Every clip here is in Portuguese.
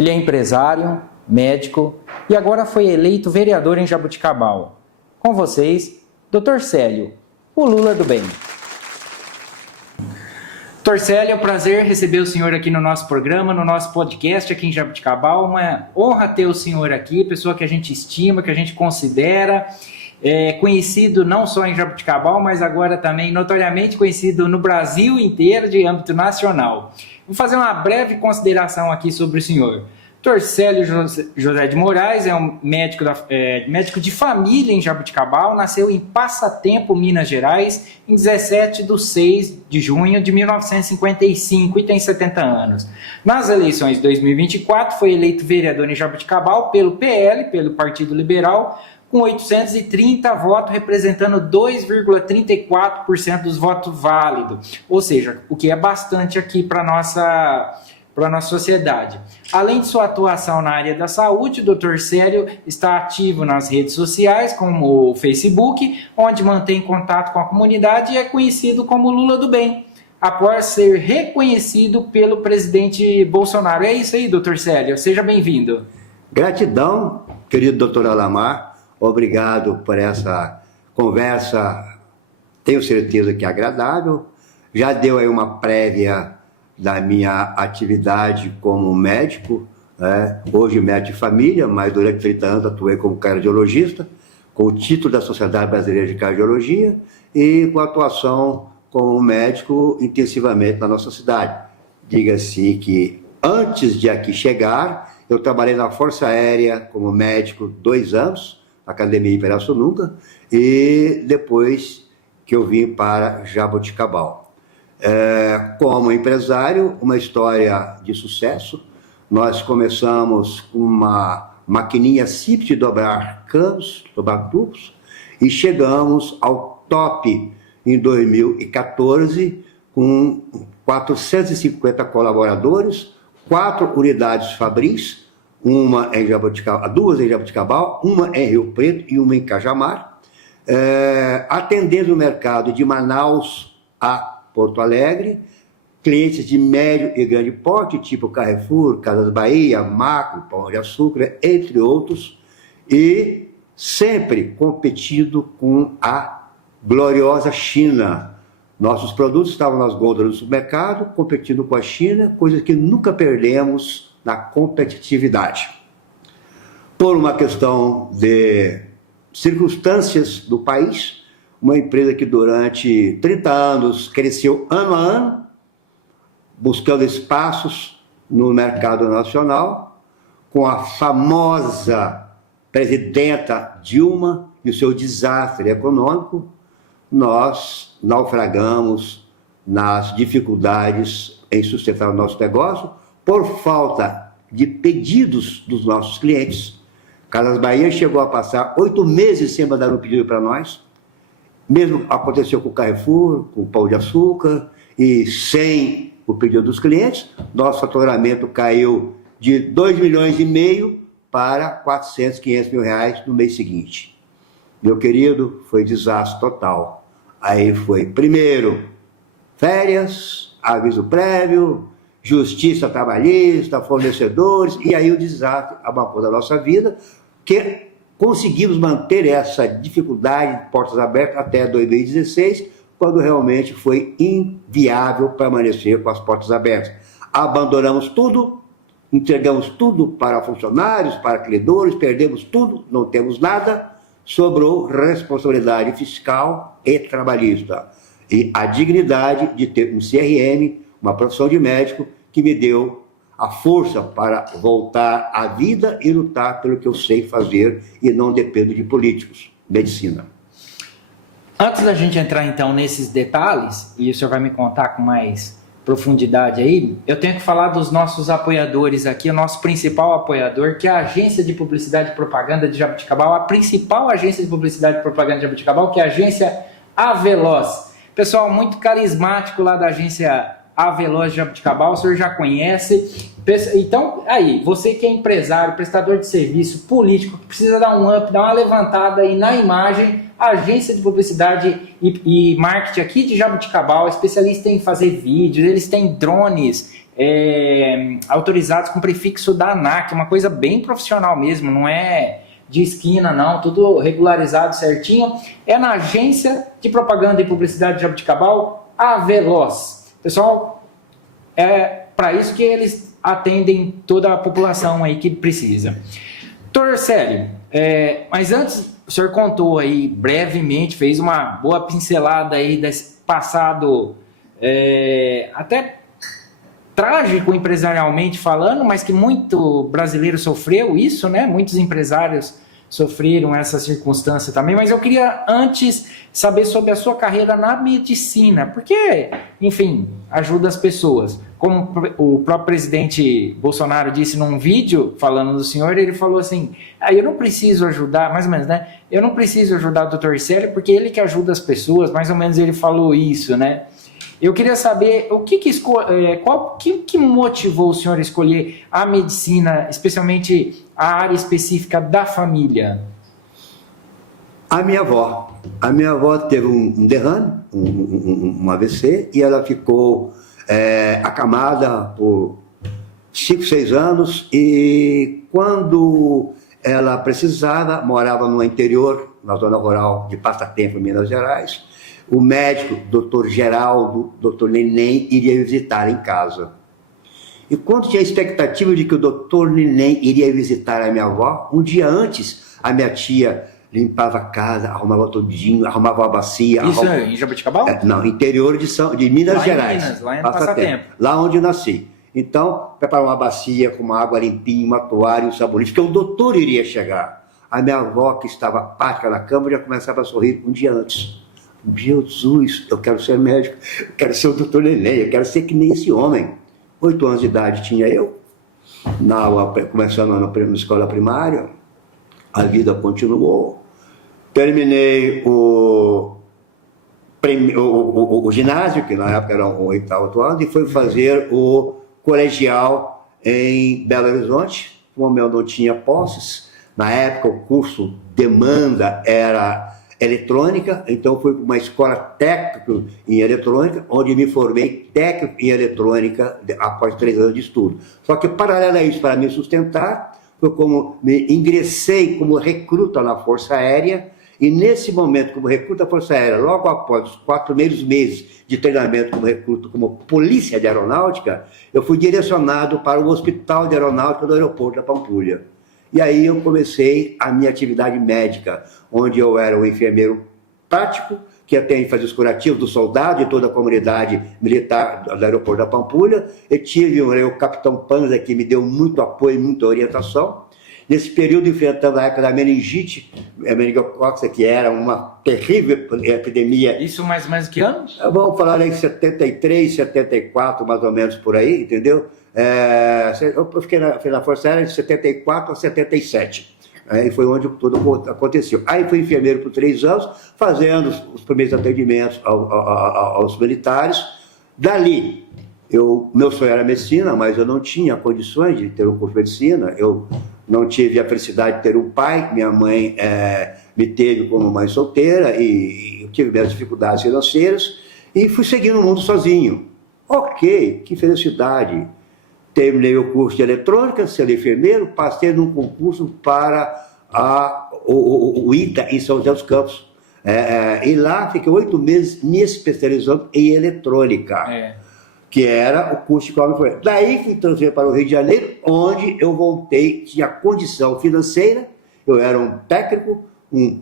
Ele é empresário, médico e agora foi eleito vereador em Jaboticabal. Com vocês, Dr. Célio, o Lula do bem. Dr. Célio, é um prazer receber o senhor aqui no nosso programa, no nosso podcast aqui em Jaboticabal. Uma honra ter o senhor aqui, pessoa que a gente estima, que a gente considera, conhecido não só em Jaboticabal, mas agora também notoriamente conhecido no Brasil inteiro, de âmbito nacional. Vou fazer uma breve consideração aqui sobre o senhor. Dr. Célio José de Moraes é um médico de família em Jaboticabal, nasceu em Passatempo, Minas Gerais, em 17 de 6 de junho de 1955 e tem 70 anos. Nas eleições de 2024 foi eleito vereador em Jaboticabal pelo PL, pelo Partido Liberal, com 830 votos, representando 2,34% dos votos válidos, ou seja, o que é bastante aqui para a nossa sociedade. Além de sua atuação na área da saúde, o Dr. Célio está ativo nas redes sociais, como o Facebook, onde mantém contato com a comunidade e é conhecido como Lula do Bem, após ser reconhecido pelo presidente Bolsonaro. É isso aí, Dr. Célio. Seja bem-vindo. Gratidão, querido Dr. Alamar. Obrigado por essa conversa, tenho certeza que é agradável. Já deu aí uma prévia da minha atividade como médico, hoje médico de família, mas durante 30 anos atuei como cardiologista, com o título da Sociedade Brasileira de Cardiologia e com atuação como médico intensivamente na nossa cidade. Diga-se que antes de aqui chegar, eu trabalhei na Força Aérea como médico 2 anos, Academia Pirassununga, e depois que eu vim para Jaboticabal. Como empresário, uma história de sucesso. Nós começamos com uma maquininha simples de dobrar canos, dobrar tubos, e chegamos ao top em 2014 com 450 colaboradores, 4 unidades fabris, duas em Jaboticabal, uma em Rio Preto e uma em Cajamar, atendendo o mercado de Manaus a Porto Alegre, clientes de médio e grande porte, tipo Carrefour, Casas Bahia, Macro, Pão de Açúcar, entre outros, e sempre competindo com a gloriosa China. Nossos produtos estavam nas gôndolas do supermercado, competindo com a China, coisa que nunca perdemos na competitividade. Por uma questão de circunstâncias do país, uma empresa que durante 30 anos cresceu ano a ano, buscando espaços no mercado nacional, com a famosa presidenta Dilma e o seu desastre econômico, nós naufragamos nas dificuldades em sustentar o nosso negócio, por falta de pedidos dos nossos clientes. Casas Bahia chegou a passar 8 meses sem mandar um pedido para nós. Mesmo aconteceu com o Carrefour, com o Pão de Açúcar, e sem o pedido dos clientes, nosso faturamento caiu de 2,5 milhões para 400, 500 mil reais no mês seguinte. Meu querido, foi desastre total. Aí foi, primeiro, férias, aviso prévio, justiça trabalhista, fornecedores, e aí o desastre abafou da nossa vida, que conseguimos manter essa dificuldade de portas abertas até 2016, quando realmente foi inviável permanecer com as portas abertas. Abandonamos tudo, entregamos tudo para funcionários, para credores, perdemos tudo, não temos nada, sobrou responsabilidade fiscal e trabalhista. E a dignidade de ter um CRM, uma profissão de médico, que me deu a força para voltar à vida e lutar pelo que eu sei fazer e não dependo de políticos, medicina. Antes da gente entrar então nesses detalhes, e o senhor vai me contar com mais profundidade aí, eu tenho que falar dos nossos apoiadores aqui, o nosso principal apoiador, que é a Agência de Publicidade e Propaganda de Jaboticabal, a principal agência de publicidade e propaganda de Jaboticabal, que é a agência Aveloz. Pessoal muito carismático lá da agência Aveloz de Jaboticabal, o senhor já conhece. Então, aí, você que é empresário, prestador de serviço, político, que precisa dar um up, dar uma levantada aí na imagem, a agência de publicidade e marketing aqui de Jaboticabal, especialista em fazer vídeos, eles têm drones autorizados com prefixo da ANAC, uma coisa bem profissional mesmo, não é de esquina não, tudo regularizado certinho. É na Agência de Propaganda e Publicidade de Jaboticabal, a Veloz. Pessoal, é para isso que eles atendem toda a população aí que precisa. Doutor Célio, mas antes, o senhor contou aí brevemente, fez uma boa pincelada aí desse passado até trágico empresarialmente falando, mas que muito brasileiro sofreu isso, né? Muitos empresários sofreram essa circunstância também, mas eu queria antes saber sobre a sua carreira na medicina, porque, enfim, ajuda as pessoas. Como o próprio presidente Bolsonaro disse num vídeo falando do senhor, ele falou assim, eu não preciso ajudar, mais ou menos, né? Eu não preciso ajudar o Dr. Célio porque ele que ajuda as pessoas, mais ou menos ele falou isso, né? Eu queria saber o que motivou o senhor a escolher a medicina, especialmente a área específica da família? A minha avó teve um derrame, um AVC, e ela ficou acamada por 5, 6 anos, e quando ela precisava, morava no interior, na zona rural de Passatempo, Minas Gerais. O médico, Dr. Geraldo, Dr. Neném, iria visitar em casa. E quando tinha a expectativa de que o Dr. Neném iria visitar a minha avó, um dia antes, a minha tia limpava a casa, arrumava tudinho, arrumava a bacia. Isso em Jaboticabal? Não, interior de Minas Gerais. Minas, lá em Passatempo. Lá onde eu nasci. Então, preparar uma bacia com uma água limpinha, uma toalha e um sabonete, porque o doutor iria chegar. A minha avó, que estava apática na cama, já começava a sorrir um dia antes. Jesus, eu quero ser médico, eu quero ser o doutor Neném, eu quero ser que nem esse homem. 8 anos de idade tinha eu, começando na escola primária, a vida continuou. Terminei o ginásio, que na época era o 8º ano, e fui fazer o colegial em Belo Horizonte. Como eu não tinha posses, na época o curso demanda era eletrônica, então fui para uma escola técnica em eletrônica, onde me formei técnico em eletrônica após 3 anos de estudo. Só que, paralelo a isso, para me sustentar, foi como me ingressei como recruta na Força Aérea, e nesse momento, como recruta da Força Aérea, logo após os 4 primeiros meses de treinamento como recruta, como polícia de aeronáutica, eu fui direcionado para o Hospital de Aeronáutica do Aeroporto da Pampulha. E aí eu comecei a minha atividade médica, onde eu era um enfermeiro prático, que até fazia os curativos do soldado e toda a comunidade militar do aeroporto da Pampulha. Eu tive o capitão Panza, que me deu muito apoio e muita orientação. Nesse período, enfrentando a época da meningite, a meningocócica, que era uma terrível epidemia. Isso mais ou menos que anos? Vamos falar aí 73, 74, mais ou menos por aí, entendeu? Eu fiquei na Força Aérea de 74 a 77. E foi onde tudo aconteceu. Aí fui enfermeiro por 3 anos, fazendo os primeiros atendimentos aos militares. Dali, meu sonho era medicina, mas eu não tinha condições de ter um curso de medicina. Eu não tive a felicidade de ter um pai. Minha mãe me teve como mãe solteira e eu tive minhas dificuldades financeiras e fui seguindo o mundo sozinho. Ok, que felicidade. Terminei o curso de eletrônica, sendo enfermeiro, passei num concurso para o ITA em São José dos Campos. E lá fiquei 8 meses me especializando em eletrônica, que era o curso que eu me formei. Daí fui transferido para o Rio de Janeiro, onde eu voltei, tinha condição financeira, eu era um técnico,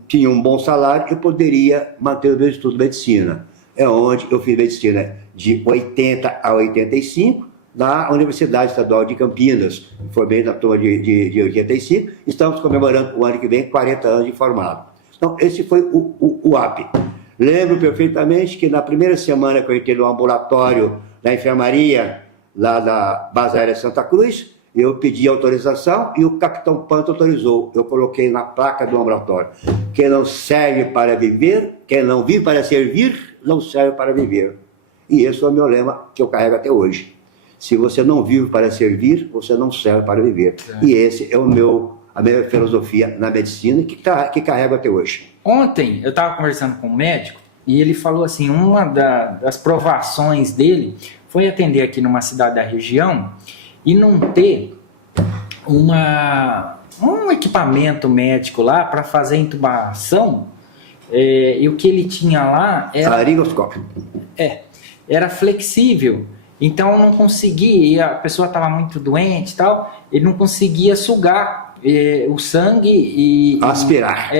tinha um bom salário, eu poderia manter o meu estudo de medicina. É onde eu fiz medicina de 80 a 85, na Universidade Estadual de Campinas. Formei na turma de 85, estamos comemorando o ano que vem 40 anos de formado. Então, esse foi o AP. Lembro perfeitamente que na primeira semana que eu entrei no ambulatório da enfermaria, lá da Base Aérea Santa Cruz, eu pedi autorização e o capitão Panto autorizou. Eu coloquei na placa do ambulatório: quem não serve para viver, quem não vive para servir, não serve para viver. E esse é o meu lema que eu carrego até hoje. Se você não vive para servir, você não serve para viver. E esse é a minha filosofia na medicina que carrego até hoje. Ontem eu estava conversando com um médico e ele falou assim, uma das provações dele foi atender aqui numa cidade da região e não ter um equipamento médico lá para fazer intubação, e o que ele tinha lá era... Laringoscópio. Era flexível, então não conseguia, e a pessoa estava muito doente e tal, ele não conseguia sugar o sangue e... Aspirar.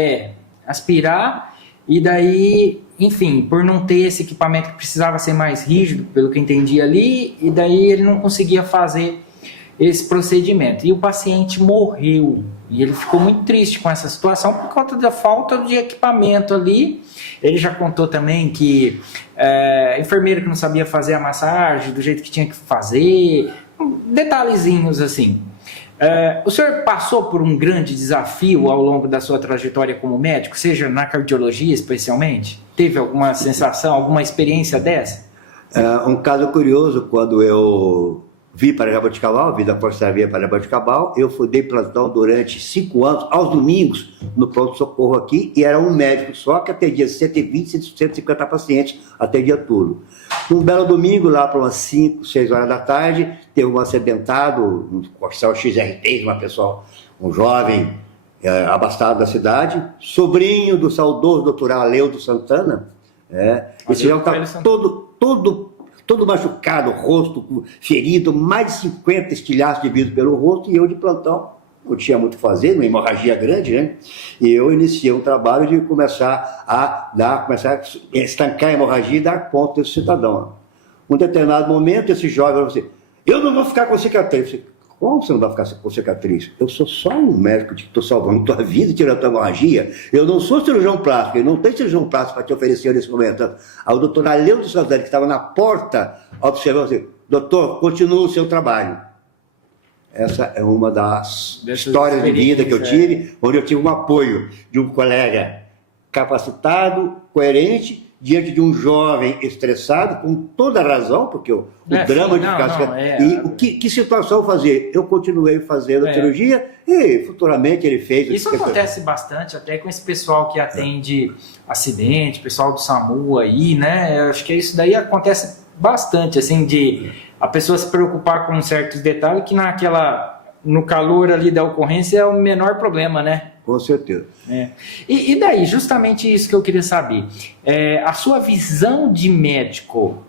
Aspirar, e daí, enfim, por não ter esse equipamento que precisava ser mais rígido, pelo que eu entendi ali, e daí ele não conseguia fazer esse procedimento. E o paciente morreu, e ele ficou muito triste com essa situação por conta da falta de equipamento ali. Ele já contou também que enfermeiro que não sabia fazer a massagem do jeito que tinha que fazer, detalhezinhos assim. O senhor passou por um grande desafio ao longo da sua trajetória como médico, seja na cardiologia especialmente? Teve alguma sensação, alguma experiência dessa? Um caso curioso, quando eu vim para Jaboticabal, vim da Força Via para Jaboticabal, eu dei plantão durante 5 anos, aos domingos, no pronto-socorro aqui, e era um médico só que atendia 120, 150 pacientes, atendia tudo. Um belo domingo, lá para umas 5, 6 horas da tarde, teve um acidentado, um Corcel XR3, um jovem abastado da cidade, sobrinho do saudoso doutor Aleudo Santana. Esse jovem estava todo machucado, rosto ferido, mais de 50 estilhaços de vidro pelo rosto, e eu de plantão, não tinha muito o que fazer, uma hemorragia grande, né? E eu iniciei um trabalho de começar a estancar a hemorragia e dar ponto desse cidadão. Um determinado momento, esse jovem falou assim, eu não vou ficar com cicatriz. Eu falei, como você não vai ficar com cicatriz? Eu sou só um médico que estou salvando tua vida e tirando tua hemorragia. Eu não sou cirurgião plástico, eu não tenho cirurgião plástico para te oferecer nesse momento. Aí o doutor Aleudo Santana, que estava na porta, observou assim, doutor, continua o seu trabalho. Essa é uma das histórias de vida que eu tive, onde eu tive um apoio de um colega capacitado, coerente, diante de um jovem estressado, com toda a razão, porque o drama de ficar... Que situação fazer? Eu continuei fazendo a cirurgia e futuramente ele fez... Isso acontece bastante até com esse pessoal que atende acidente, pessoal do SAMU aí, né? Eu acho que isso daí acontece bastante, assim, de a pessoa se preocupar com certos detalhes que no calor ali da ocorrência é o menor problema, né? Com certeza. E daí, justamente isso que eu queria saber. A sua visão de médico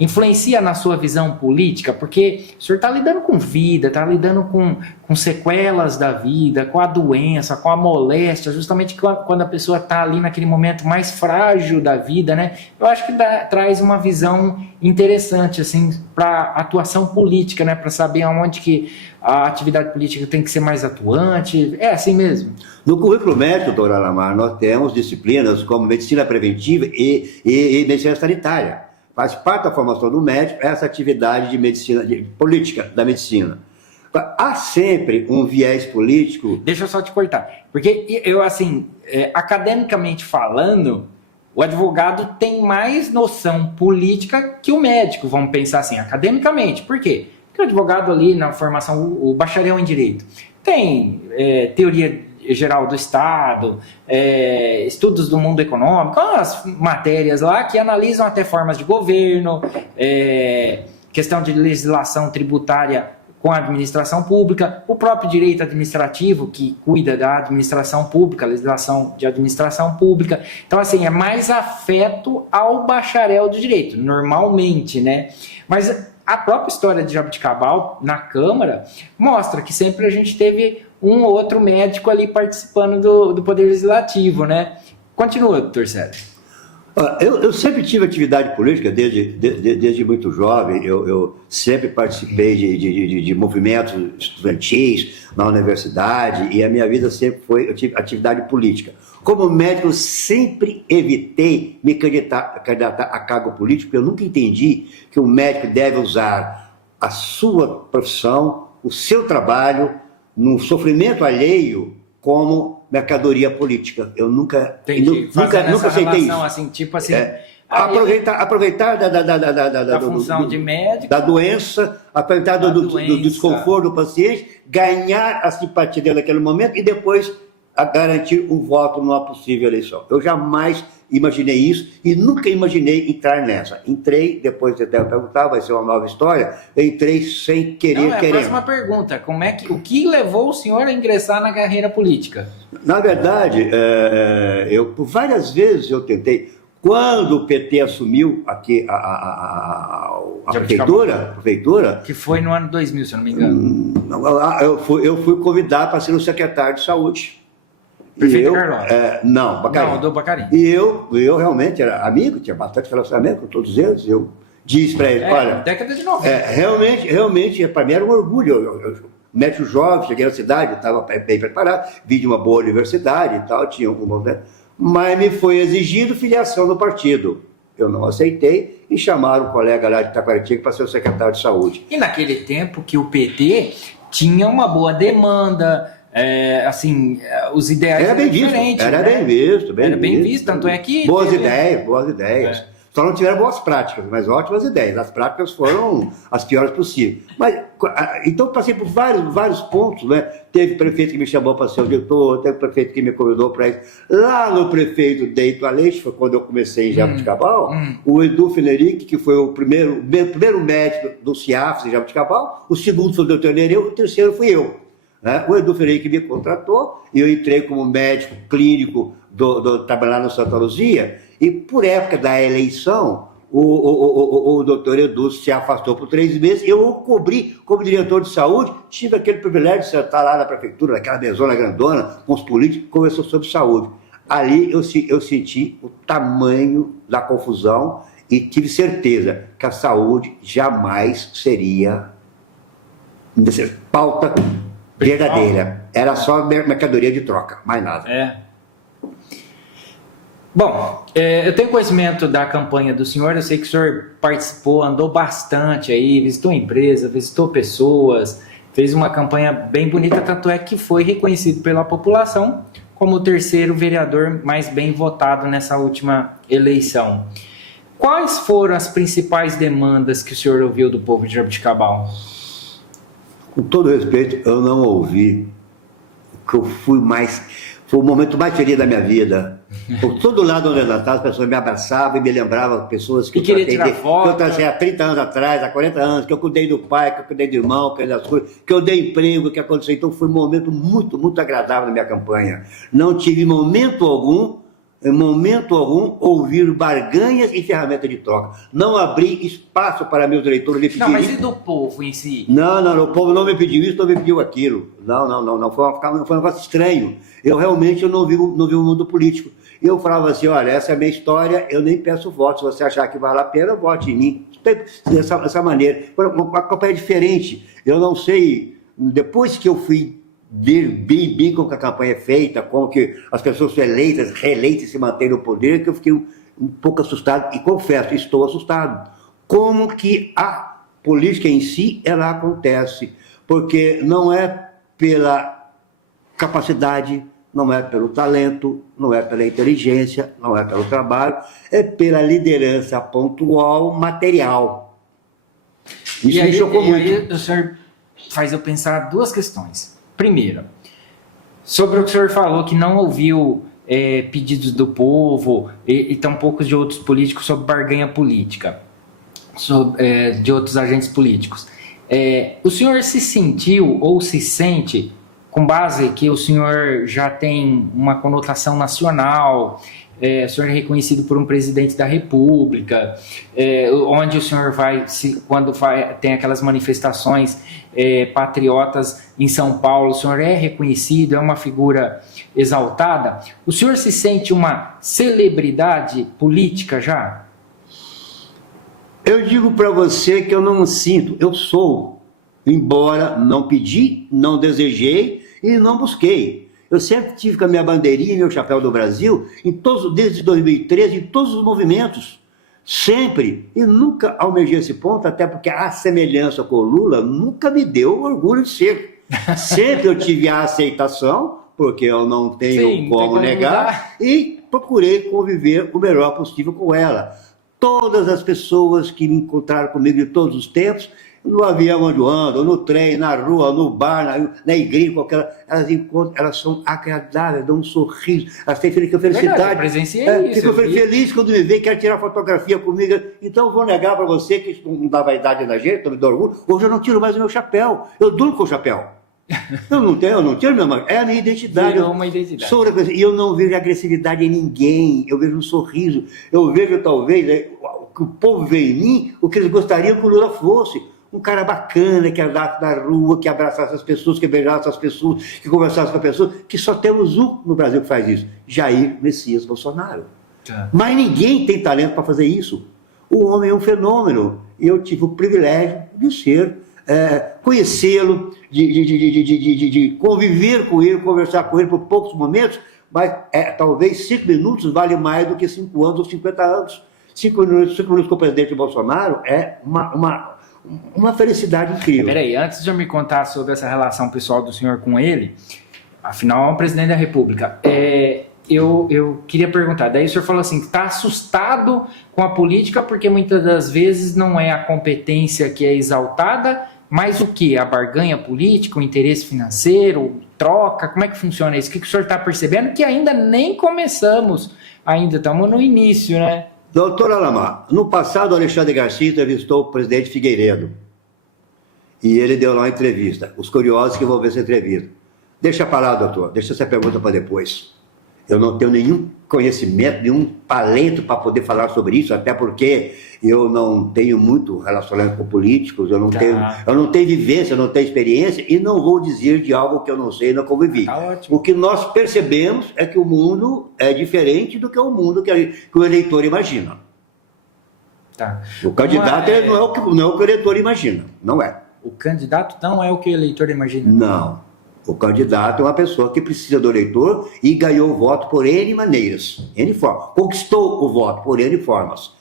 influencia na sua visão política? Porque o senhor está lidando com vida, está lidando com sequelas da vida, com a doença, com a moléstia, justamente quando a pessoa está ali naquele momento mais frágil da vida, né? Eu acho que traz uma visão interessante, assim, para a atuação política, né? Para saber aonde que a atividade política tem que ser mais atuante. É assim mesmo? No currículo médico, doutor Alamar, nós temos disciplinas como medicina preventiva e medicina sanitária. Faz parte da formação do médico essa atividade de medicina, de política da medicina. Há sempre um viés político... Deixa eu só te cortar. Porque eu, assim, academicamente falando, o advogado tem mais noção política que o médico, vamos pensar assim, academicamente. Por quê? Porque o advogado ali na formação, o bacharel em direito, tem teoria geral do Estado, estudos do mundo econômico, as matérias lá que analisam até formas de governo, questão de legislação tributária com a administração pública, o próprio direito administrativo que cuida da administração pública, legislação de administração pública. Então, assim, é mais afeto ao bacharel do direito, normalmente, né? Mas a própria história de Jaboticabal na Câmara mostra que sempre a gente teve um ou outro médico ali participando do Poder Legislativo, né? Continua, doutor Sérgio. Eu sempre tive atividade política, desde muito jovem. Eu sempre participei de movimentos estudantis na universidade e a minha vida sempre foi atividade política. Como médico, eu sempre evitei me candidatar a cargo político, porque eu nunca entendi que o médico deve usar a sua profissão, o seu trabalho, no sofrimento alheio, como mercadoria política. Eu nunca aceitei isso. Assim, tipo assim, aproveitar da função de médico, da doença, aproveitar do desconforto do paciente, ganhar a simpatia dele naquele momento e depois a garantir um voto numa possível eleição. Eu jamais imaginei isso e nunca imaginei entrar nessa. Entrei, depois você deve perguntar, vai ser uma nova história, eu entrei sem querer, Não, é a próxima pergunta, o que levou o senhor a ingressar na carreira política? Na verdade, eu por várias vezes eu tentei, quando o PT assumiu aqui a prefeitura... Que foi no ano 2000, se eu não me engano. Eu fui convidado para ser o secretário de saúde. Prefeito Carlão? Não, Bacarim. Não, do Bacarim. E eu realmente era amigo, tinha bastante relacionamento com todos eles. Eu disse para eles, olha... década de 90. Realmente, para mim era um orgulho. Eu médico jovem, cheguei na cidade, estava bem preparado, vim de uma boa universidade e tal, tinha algum... Mas me foi exigido filiação no partido. Eu não aceitei e chamaram um colega lá de Taquaritinga para ser o secretário de saúde. E naquele tempo que o PT tinha uma boa demanda... os ideais eram diferentes. Era bem visto. Era bem visto, tanto é que... Boas ideias. Só não tiveram boas práticas, mas ótimas ideias. As práticas foram as piores possíveis. Então passei por vários pontos, né? Teve prefeito que me chamou para ser o diretor, teve prefeito que me convidou para isso. Lá no prefeito Deito Aleixo, foi quando eu comecei em Jabuticabal, o Edu Fenerick, que foi o primeiro médico do CIAFS em Jabuticabal, o segundo foi o doutor Nereu, o terceiro fui eu. O Edu Ferreira que me contratou, e eu entrei como médico clínico trabalhar no Santa Luzia, e por época da eleição, o doutor Edu se afastou por 3 meses, eu o cobri como diretor de saúde, tive aquele privilégio de sentar lá na prefeitura, naquela mesona grandona, com os políticos, conversou sobre saúde. Ali eu senti o tamanho da confusão e tive certeza que a saúde jamais seria pauta verdadeira. Era só mercadoria de troca, mais nada. Bom, eu tenho conhecimento da campanha do senhor, eu sei que o senhor participou, andou bastante aí, visitou empresa, visitou pessoas, fez uma campanha bem bonita, tanto é que foi reconhecido pela população como o 3º vereador mais bem votado nessa última eleição. Quais foram as principais demandas que o senhor ouviu do povo de Jabuticabal? Com todo respeito, eu não ouvi, que eu fui foi o momento mais feliz da minha vida. Por todo lado onde eu estava, as pessoas me abraçavam e me lembravam pessoas que eu tratei há 30 anos atrás, há 40 anos, que eu cuidei do pai, que eu cuidei do irmão, que eu dei emprego, que aconteceu. Então foi um momento muito, muito agradável na minha campanha. Não tive momento algum, ouvir barganhas e ferramentas de troca. Não abri espaço para meus eleitores lhe pedirem. Não, mas e do povo em si? Não, o povo não me pediu isso, não me pediu aquilo. Não, foi um negócio estranho. Eu realmente não vi o mundo político. Eu falava assim, olha, essa é a minha história, eu nem peço voto. Se você achar que vale a pena, vote em mim. Dessa maneira. Uma campanha diferente. Eu não sei, depois que eu fui ver bem como que a campanha é feita, como que as pessoas são eleitas, reeleitas e se mantêm no poder, que eu fiquei um pouco assustado. E confesso, estou assustado. Como que a política em si, ela acontece. Porque não é pela capacidade, não é pelo talento, não é pela inteligência, não é pelo trabalho, é pela liderança pontual, material. Isso me chocou muito. E aí o senhor faz eu pensar 2 questões. Primeira, sobre o que o senhor falou, que não ouviu pedidos do povo e tampouco de outros políticos sobre barganha política, de outros agentes políticos. O senhor se sentiu ou se sente, com base que o senhor já tem uma conotação nacional, o senhor é reconhecido por um presidente da República, onde o senhor vai, quando tem aquelas manifestações patriotas em São Paulo, o senhor é reconhecido, é uma figura exaltada. O senhor se sente uma celebridade política já? Eu digo para você que eu não sinto, eu sou, embora não pedi, não desejei e não busquei. Eu sempre tive com a minha bandeirinha e meu chapéu do Brasil, desde 2013, em todos os movimentos. Sempre. E nunca almejei esse ponto, até porque a semelhança com o Lula nunca me deu orgulho de ser. Sempre eu tive a aceitação, porque eu não tenho como negar, e procurei conviver o melhor possível com ela. Todas as pessoas que me encontraram comigo de todos os tempos no avião onde eu ando, no trem, na rua, no bar, na igreja, elas encontram, elas são agradáveis, dão um sorriso, elas têm felicidade. Verdade, eu presenciei isso. Ficam feliz quando me vê, quer tirar fotografia comigo. Então eu vou negar para você que isso não dá vaidade na gente, não me dá orgulho. Hoje eu não tiro mais o meu chapéu, eu durmo com o chapéu. Eu não tiro, meu irmão, é a minha identidade. Virou uma identidade. E eu não vejo agressividade em ninguém, eu vejo um sorriso, eu vejo talvez que o povo vê em mim o que eles gostariam que o Lula fosse. Um cara bacana, que andasse na rua, que abraçasse as pessoas, que beijasse as pessoas, que conversasse com as pessoas, que só temos um no Brasil que faz isso, Jair Messias Bolsonaro. Mas ninguém tem talento para fazer isso. O homem é um fenômeno, e eu tive o privilégio de ser, conhecê-lo, de conviver com ele, conversar com ele por poucos momentos, mas talvez 5 minutos vale mais do que 5 anos ou 50 anos. 5 minutos com o presidente Bolsonaro é uma felicidade incrível. Peraí, antes de eu me contar sobre essa relação pessoal do senhor com ele, afinal é o presidente da República, eu queria perguntar, daí o senhor falou assim, que está assustado com a política porque muitas das vezes não é a competência que é exaltada, mas o que? A barganha política, o interesse financeiro, troca, como é que funciona isso? O que o senhor está percebendo? Que ainda nem começamos, ainda estamos no início, né? Doutor Alamar, no passado o Alexandre Garcia entrevistou o presidente Figueiredo e ele deu lá uma entrevista. Os curiosos que vão ver essa entrevista. Deixa para lá, doutor, deixa essa pergunta para depois. Eu não tenho nenhum conhecimento, nenhum talento para poder falar sobre isso, até porque eu não tenho muito relacionamento com políticos, eu não tenho vivência, eu não tenho experiência e não vou dizer de algo que eu não sei e não convivi. O que nós percebemos é que o mundo é diferente do que o mundo que o eleitor imagina. O candidato não é o que o eleitor imagina, não é. O candidato não é o que o eleitor imagina? Não. O candidato é uma pessoa que precisa do eleitor e ganhou o voto por N maneiras, N formas. Conquistou o voto por N formas.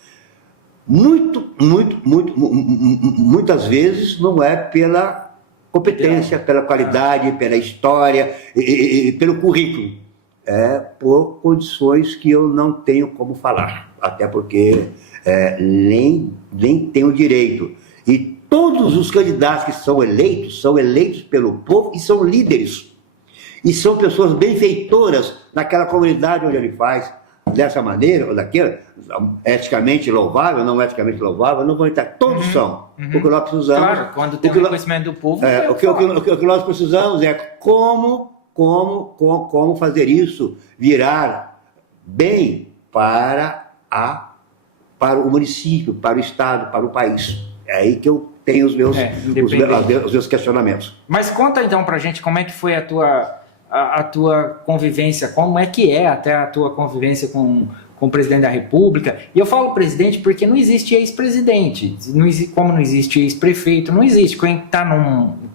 Muitas vezes não é pela competência, pela qualidade, pela história e pelo currículo. É por condições que eu não tenho como falar, até porque nem tenho direito. E todos os candidatos que são eleitos pelo povo e são líderes. E são pessoas benfeitoras naquela comunidade onde ele faz, dessa maneira ou daquela, eticamente louvável, não eticamente louvável, não vão entrar. Todos são. O que nós precisamos... Claro, quando tem o reconhecimento do povo... O que nós precisamos é como fazer isso virar bem para o município, para o estado, para o país. É aí que eu tenho os meus questionamentos. Mas conta então pra gente como é que foi a tua convivência, como é que é até a tua convivência com o presidente da República. E eu falo presidente porque não existe ex-presidente, como não existe ex-prefeito, não existe.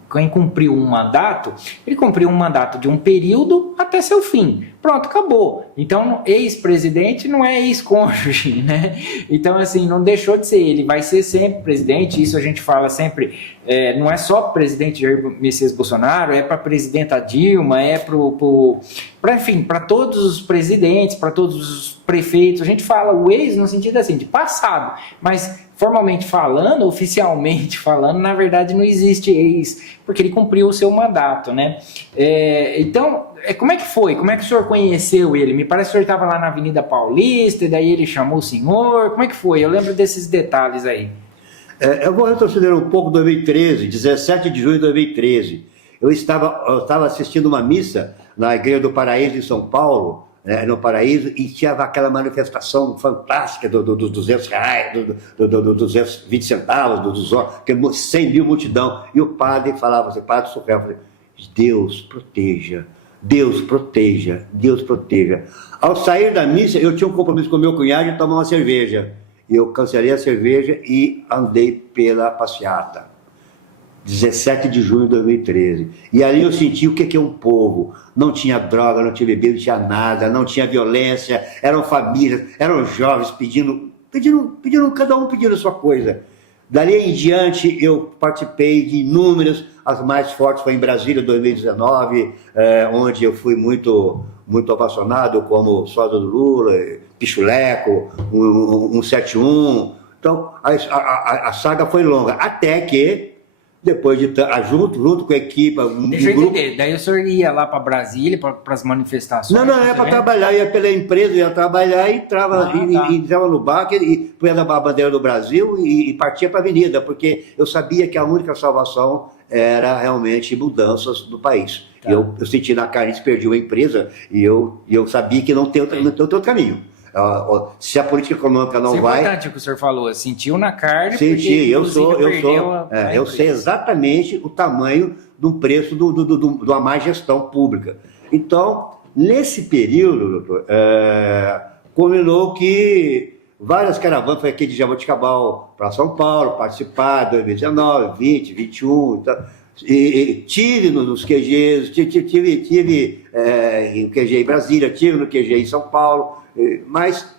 Quem cumpriu um mandato, ele cumpriu um mandato de um período até seu fim. Pronto, acabou. Então, ex-presidente não é ex-cônjuge, né? Então, assim, não deixou de ser. Ele vai ser sempre presidente, isso a gente fala sempre. Não é só para o presidente Jair Messias Bolsonaro, é para a presidenta Dilma, enfim, para todos os presidentes, para todos os prefeitos. A gente fala o ex no sentido assim, de passado, mas formalmente falando, oficialmente falando, na verdade não existe ex, porque ele cumpriu o seu mandato, né? Então, como é que foi? Como é que o senhor conheceu ele? Me parece que o senhor estava lá na Avenida Paulista, e daí ele chamou o senhor. Como é que foi? Eu lembro desses detalhes aí. Eu vou retroceder um pouco 2013, 17 de junho de 2013. Eu estava assistindo uma missa na Igreja do Paraíso, em São Paulo, no Paraíso, e tinha aquela manifestação fantástica dos 200 reais, dos 220 centavos, dos 100 mil multidão. E o padre falava assim, padre Surreal, Deus proteja, Deus proteja, Deus proteja. Ao sair da missa, eu tinha um compromisso com meu cunhado de tomar uma cerveja. Eu cancelei a cerveja e andei pela passeata. 17 de junho de 2013. E ali eu senti o que é um povo. Não tinha droga, não tinha bebida, não tinha nada, não tinha violência, eram famílias, eram jovens pedindo, cada um pedindo a sua coisa. Dali em diante eu participei de inúmeras, as mais fortes foi em Brasília, 2019, onde eu fui muito apaixonado, como Sósia do Lula, Pichuleco, 171. Então a saga foi longa, até que depois de junto com a equipe, Deixa eu entender, daí o senhor ia lá para Brasília, para as manifestações? Não, é para trabalhar, ia pela empresa, ia trabalhar e entrava, entrava no barco, e punha a bandeira do Brasil e partia para a avenida, porque eu sabia que a única salvação era realmente mudanças do país. Tá. Eu senti na carne que perdi uma empresa e eu sabia que não tem outro caminho. Se a política econômica não vai... É importante o que o senhor falou, sentiu na carne... Senti, eu sei exatamente o tamanho do preço de uma má gestão pública. Então, nesse período, doutor, combinou que várias caravanas, foi aqui de Jaboticabal para São Paulo, participar, 2019, 20, 21, então, e tive nos QGs, tive em QG em Brasília, tive no QG em São Paulo, mas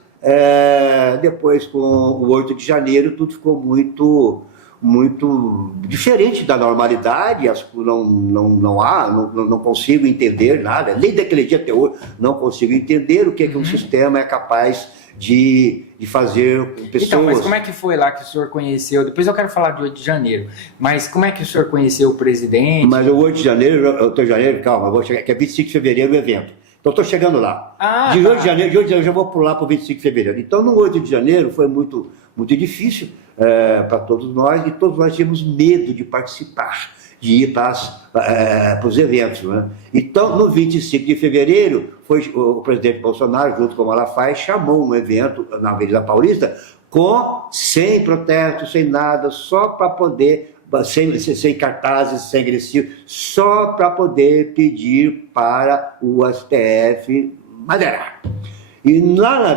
depois com o 8 de janeiro tudo ficou muito diferente da normalidade, não consigo entender nada, nem daquele dia até hoje não consigo entender o que um sistema é capaz de fazer com pessoas. Então, mas como é que foi lá que o senhor conheceu? Depois eu quero falar de 8 de janeiro, mas como é que o senhor conheceu o presidente? Mas o 8 de janeiro, calma, vou chegar, que é 25 de fevereiro o evento. Então, estou chegando lá. De 8 de janeiro, eu já vou pular para o 25 de fevereiro. Então, no 8 de janeiro foi muito difícil para todos nós, e todos nós tínhamos medo de participar, de ir para os eventos. Né? Então, no 25 de fevereiro, foi o presidente Bolsonaro, junto com o Malafaia, chamou um evento na Avenida Paulista, sem protestos, sem nada, só para poder... Sem cartazes, sem agressivo, só para poder pedir para o STF madeirar. E lá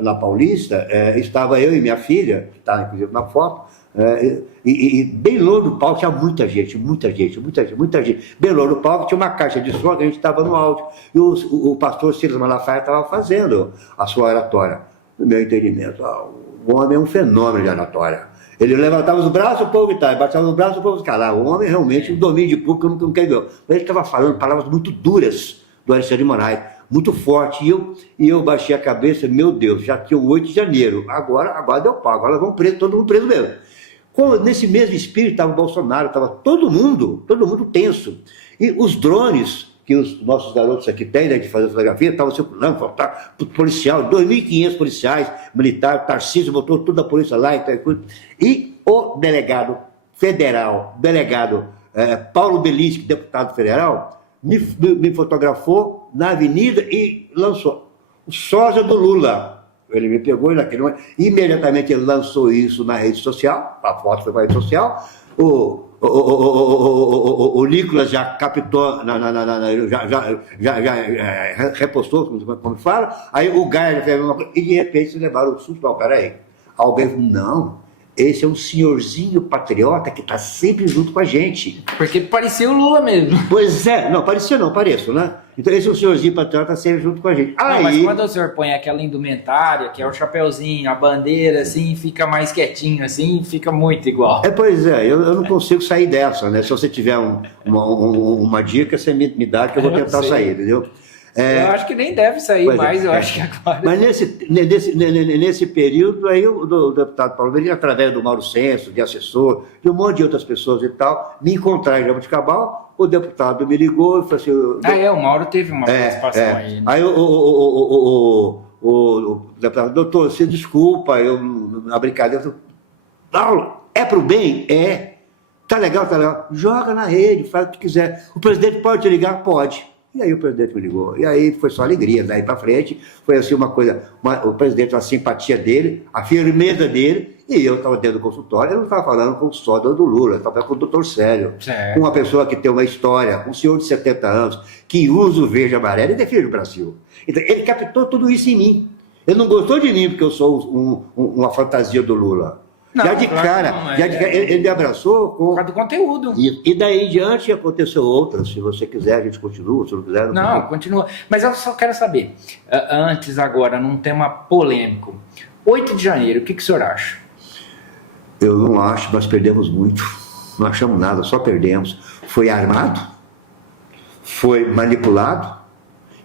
na Paulista, estava eu e minha filha, que está inclusive na foto, e bem longe do palco tinha muita gente. Bem longe do palco tinha uma caixa de som que a gente estava no áudio, e o pastor Silas Malafaia estava fazendo a sua oratória. No meu entendimento, o homem é um fenômeno de oratória. Ele levantava os braços, o povo gritava, baixava os braços, o povo calava. O homem realmente um domínio de público que eu não quero ver. Mas ele estava falando palavras muito duras do Alexandre de Moraes, muito forte. E eu baixei a cabeça, meu Deus, já tinha o 8 de janeiro, agora deu pau, agora vão preso, todo mundo preso mesmo. Nesse mesmo espírito estava o Bolsonaro, estava todo mundo tenso. E os drones que os nossos garotos aqui têm, né, de fazer fotografia, estavam circulando, policial, 2.500 policiais, militar, Tarcísio botou toda a polícia lá, e o delegado federal, Paulo Belisque, deputado federal, me fotografou na avenida e lançou o sósia do Lula. Ele me pegou imediatamente ele lançou isso na rede social, a foto foi para a rede social, o Nicolas já captou, já repostou, como fala, aí o Gaia fez a mesma coisa, e de repente se levaram o susto. Não, peraí, alguém falou, não, esse é um senhorzinho patriota que está sempre junto com a gente. Porque parecia o Lula mesmo. Pois é, não, parecia não, pareço, né? Então esse é um senhorzinho patriota sempre junto com a gente. Não, mas quando o senhor põe aquela indumentária, que é o chapeuzinho, a bandeira, assim, fica mais quietinho, assim, fica muito igual. Pois é, eu não consigo sair dessa, né? Se você tiver uma dica, você me dá que eu vou tentar sair, entendeu? Eu acho que nem deve sair mais, eu acho que agora... Mas nesse período, aí o deputado Paulo Belisque, através do Mauro Senso, de assessor, de um monte de outras pessoas e tal, me encontraram em Jaboticabal, o deputado me ligou e falou assim... o Mauro teve uma participação aí. Né? Aí o deputado, doutor, você desculpa, a brincadeira... Paulo, é pro bem? É. Tá legal. Joga na rede, faz o que quiser. O presidente pode te ligar? Pode. E aí o presidente me ligou. E aí foi só alegria. Daí para frente foi assim uma coisa, o presidente, a simpatia dele, a firmeza dele, e eu estava dentro do consultório, eu não estava falando com o sódio do Lula, eu estava falando com o doutor Célio, com uma pessoa que tem uma história, um senhor de 70 anos, que usa o verde e amarelo e defende o Brasil. Então ele captou tudo isso em mim. Ele não gostou de mim porque eu sou uma fantasia do Lula. Não, já de cara, ele me abraçou por causa do conteúdo. E daí em diante aconteceu outras. Se você quiser, a gente continua. Se não quiser, não continua. Mas eu só quero saber, antes agora, num tema polêmico, 8 de janeiro, o que o senhor acha? Eu não acho, nós perdemos muito. Não achamos nada, só perdemos. Foi armado, foi manipulado,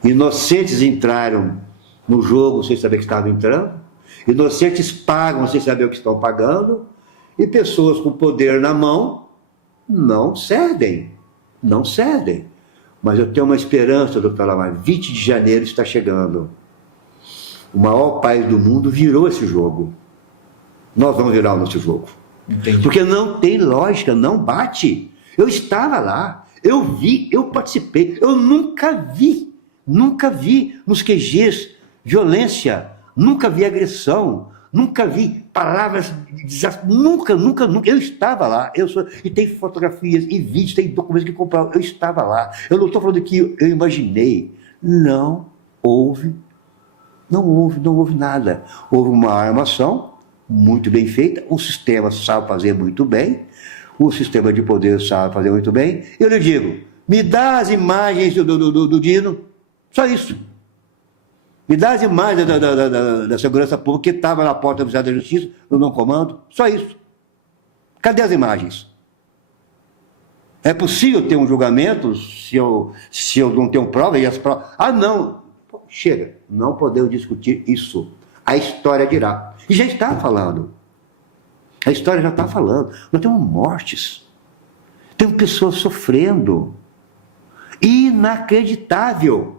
inocentes entraram no jogo sem saber que estavam entrando, inocentes pagam sem saber o que estão pagando, e pessoas com poder na mão não cedem. Não cedem. Mas eu tenho uma esperança, doutor Lamar, 20 de janeiro está chegando. O maior país do mundo virou esse jogo. Nós vamos virar o nosso jogo. Entendi. Porque não tem lógica, não bate. Eu estava lá, eu vi, eu participei, eu nunca vi nos QGs violência, nunca vi agressão, nunca vi palavras de desastre, nunca. Eu estava lá, e tem fotografias e vídeos, tem documentos que comprovam, eu estava lá. Eu não estou falando que eu imaginei. Não houve nada. Houve uma armação muito bem feita, o sistema sabe fazer muito bem, o sistema de poder sabe fazer muito bem. Eu lhe digo, me dá as imagens do Dino, só isso. Me dá as imagens da segurança pública que estava na porta do Ministério da Justiça, no não comando, só isso. Cadê as imagens? É possível ter um julgamento se eu não tenho prova e as provas... Ah, não! Chega, não podemos discutir isso. A história dirá. E já está falando. A história já está falando. Nós temos mortes. Temos pessoas sofrendo. Inacreditável.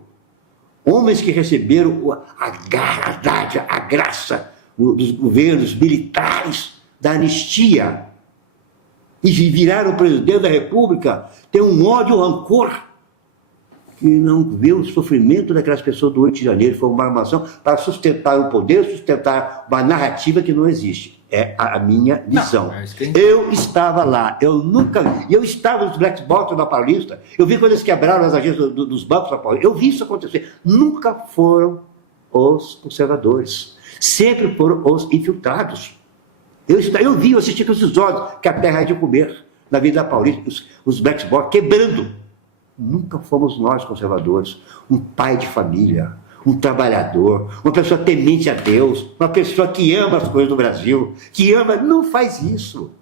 Homens que receberam a graça dos governos militares da anistia e viraram presidente da República, tem um ódio, rancor, que não vê o sofrimento daquelas pessoas do 8 de janeiro. Foi uma armação para sustentar o poder, sustentar uma narrativa que não existe. É a minha visão. Eu estava lá, eu estava nos black box da Paulista, eu vi quando eles quebraram as agências dos bancos da Paulista, eu vi isso acontecer. Nunca foram os conservadores, sempre foram os infiltrados. Eu assisti com esses olhos que a terra é de comer na vida da Paulista, os black box quebrando. Nunca fomos nós conservadores, um pai de família, um trabalhador, uma pessoa temente a Deus, uma pessoa que ama as coisas do Brasil, que ama, não faz isso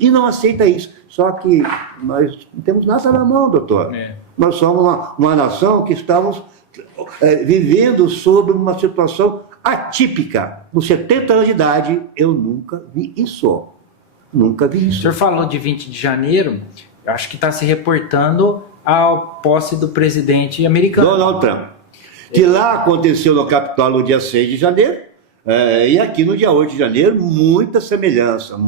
e não aceita isso. Só que nós não temos nada na mão, doutor. Nós somos uma nação que estamos vivendo sob uma situação atípica. Com 70 anos de idade, eu nunca vi isso. Nunca vi isso. O senhor falou de 20 de janeiro, eu acho que está se reportando à posse do presidente americano. Donald Trump. Que lá aconteceu no Capitólio no dia 6 de janeiro, e aqui no dia 8 de janeiro, muita semelhança.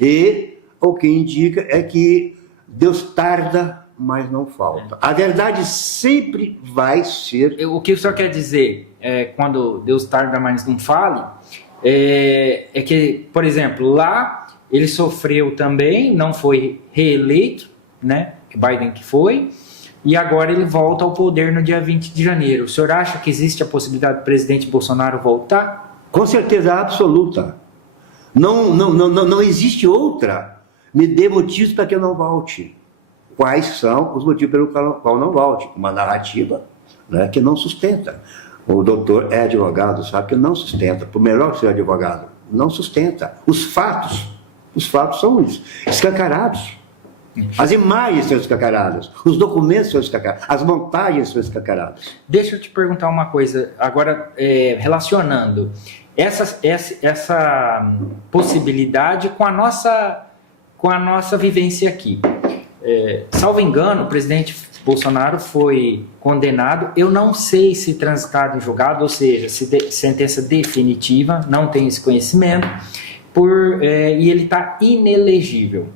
E o que indica é que Deus tarda, mas não falta. A verdade sempre vai ser... O que o senhor quer dizer, quando Deus tarda, mas não fale, é que, por exemplo, lá ele sofreu também, não foi reeleito, né? Biden que foi, e agora ele volta ao poder no dia 20 de janeiro. O senhor acha que existe a possibilidade do presidente Bolsonaro voltar? Com certeza absoluta. Não existe outra. Me dê motivos para que eu não volte. Quais são os motivos pelo qual não volte? Uma narrativa, né, que não sustenta. O doutor é advogado, sabe que não sustenta. Por melhor que seja advogado, não sustenta. Os fatos são escancarados. As imagens são escancaradas, os documentos são escancarados, as montagens são escancaradas. Deixa eu te perguntar uma coisa, agora relacionando essa possibilidade com a nossa vivência aqui. Salvo engano, o presidente Bolsonaro foi condenado, eu não sei se transitado em julgado, ou seja, sentença definitiva, não tenho esse conhecimento, e ele está inelegível.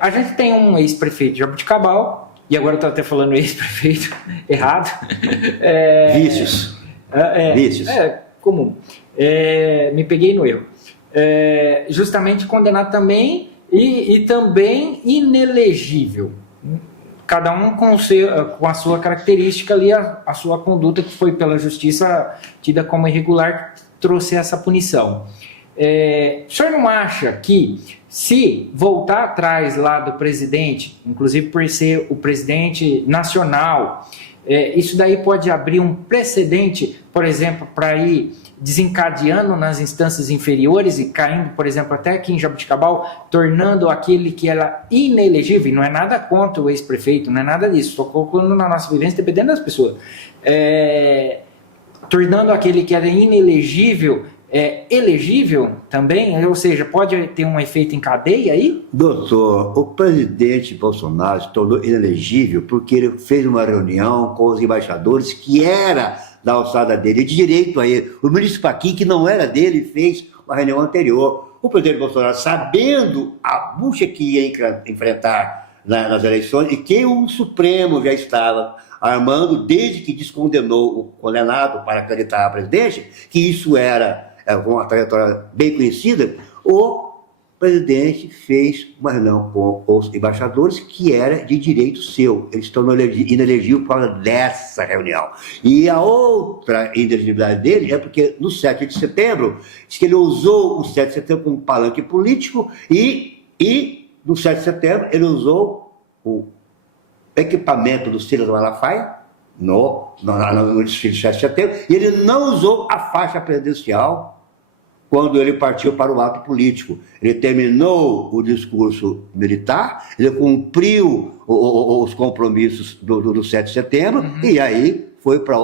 A gente tem um ex-prefeito de Jaboticabal, e agora eu estou até falando ex-prefeito errado. Vícios. Vícios. Comum. Me peguei no erro. Justamente condenado também e também inelegível. Cada um com a sua característica ali, a sua conduta que foi pela justiça tida como irregular, trouxe essa punição. O senhor não acha que, se voltar atrás lá do presidente, inclusive por ser o presidente nacional, isso daí pode abrir um precedente, por exemplo, para ir desencadeando nas instâncias inferiores e caindo, por exemplo, até aqui em Jaboticabal, tornando aquele que era inelegível, e não é nada contra o ex-prefeito, não é nada disso, estou colocando na nossa vivência, dependendo das pessoas, tornando aquele que era inelegível elegível também? Ou seja, pode ter um efeito em cadeia aí? Doutor, o presidente Bolsonaro se tornou inelegível porque ele fez uma reunião com os embaixadores que era da alçada dele, de direito a ele. O ministro Fachin, que não era dele, fez uma reunião anterior. O presidente Bolsonaro, sabendo a bucha que ia enfrentar nas eleições e que o Supremo já estava armando desde que descondenou o condenado para candidatar a presidente, que isso era uma trajetória bem conhecida, o presidente fez uma reunião com os embaixadores que era de direito seu. Eles estão inelegíveis por causa dessa reunião. E a outra inelegibilidade dele é porque no 7 de setembro, diz que ele usou o 7 de setembro como palanque político e no 7 de setembro ele usou o equipamento do Silas Malafaia no desfile de 7 de setembro, e ele não usou a faixa presidencial quando ele partiu para o ato político. Ele terminou o discurso militar, ele cumpriu os compromissos do 7 de setembro, e aí foi para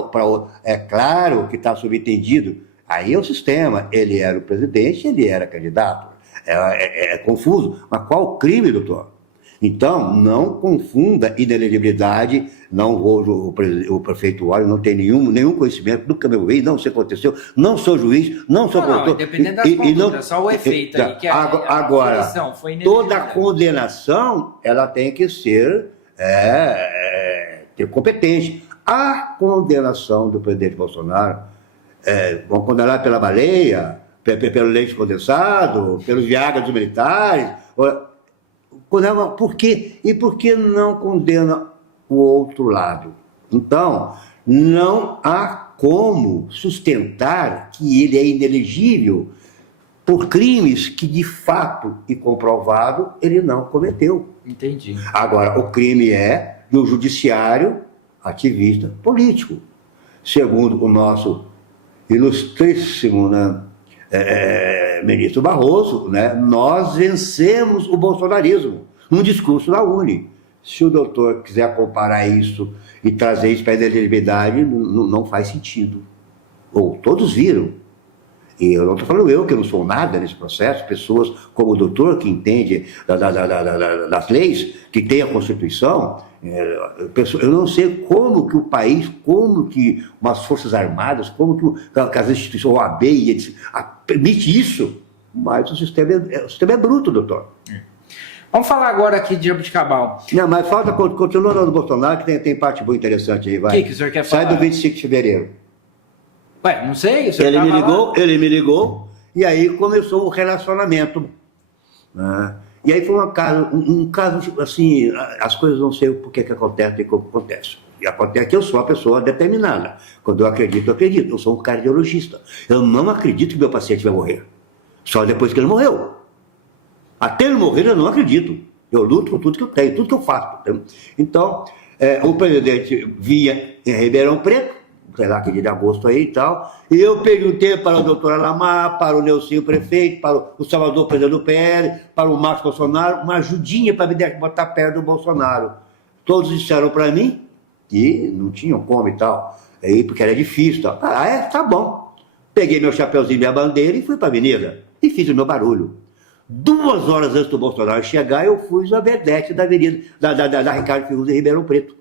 é claro que está subentendido, aí é o sistema, ele era o presidente, ele era candidato. É confuso, mas qual o crime, doutor? Então, não confunda inelegibilidade, não vou, o prefeito Olho não tem nenhum conhecimento, nunca me ouvi, não sei o que aconteceu, não sou juiz, não sou promotor. Independente das condutas, só o efeito aí, que agora, toda a condenação, ela tem que ser competente. A condenação do presidente Bolsonaro, vão condenar pela baleia, pelo leite condensado, pelos viagras dos militares. Por quê? E por que não condena o outro lado? Então, não há como sustentar que ele é inelegível por crimes que, de fato e comprovado, ele não cometeu. Entendi. Agora, o crime é do judiciário ativista político. Segundo o nosso ilustríssimo, ministro Barroso, nós vencemos o bolsonarismo num discurso da UNE. Se o doutor quiser comparar isso e trazer isso para a inelegibilidade, não faz sentido. Ou todos viram. E eu não estou falando eu, que eu não sou nada nesse processo, pessoas como o doutor, que entende das leis, que tem a Constituição, eu não sei como que o país, como que umas Forças Armadas, como que as instituições, o OAB, permite isso, mas o sistema é bruto, doutor. Vamos falar agora aqui de Jaboticabal. Não, mas continua no Bolsonaro, que tem parte boa interessante aí, vai. O que o senhor quer falar? Sai do 25 de fevereiro. Ué, não sei, o senhor ele me ligou, e aí começou o relacionamento. E aí foi um caso, assim, as coisas não sei por que acontecem e como acontece. E acontece que eu sou uma pessoa determinada. Quando eu acredito, eu acredito. Eu sou um cardiologista. Eu não acredito que meu paciente vai morrer. Só depois que ele morreu. Até ele morrer, eu não acredito. Eu luto com tudo que eu tenho, tudo que eu faço. Então, o presidente via em Ribeirão Preto, sei lá, que dia de agosto aí e tal, e eu perguntei para o doutor Alamar, para o Neucinho prefeito, para o Salvador, presidente do PL, para o Marcos Bolsonaro, uma ajudinha para me botar perto do Bolsonaro. Todos disseram para mim que não tinham como e tal, aí, porque era difícil e tal. Tá bom. Peguei meu chapeuzinho, minha bandeira e fui para a avenida, e fiz o meu barulho. 2 horas antes do Bolsonaro chegar, eu fui na vedete da avenida, da Ricardo Fiuza em Ribeirão Preto.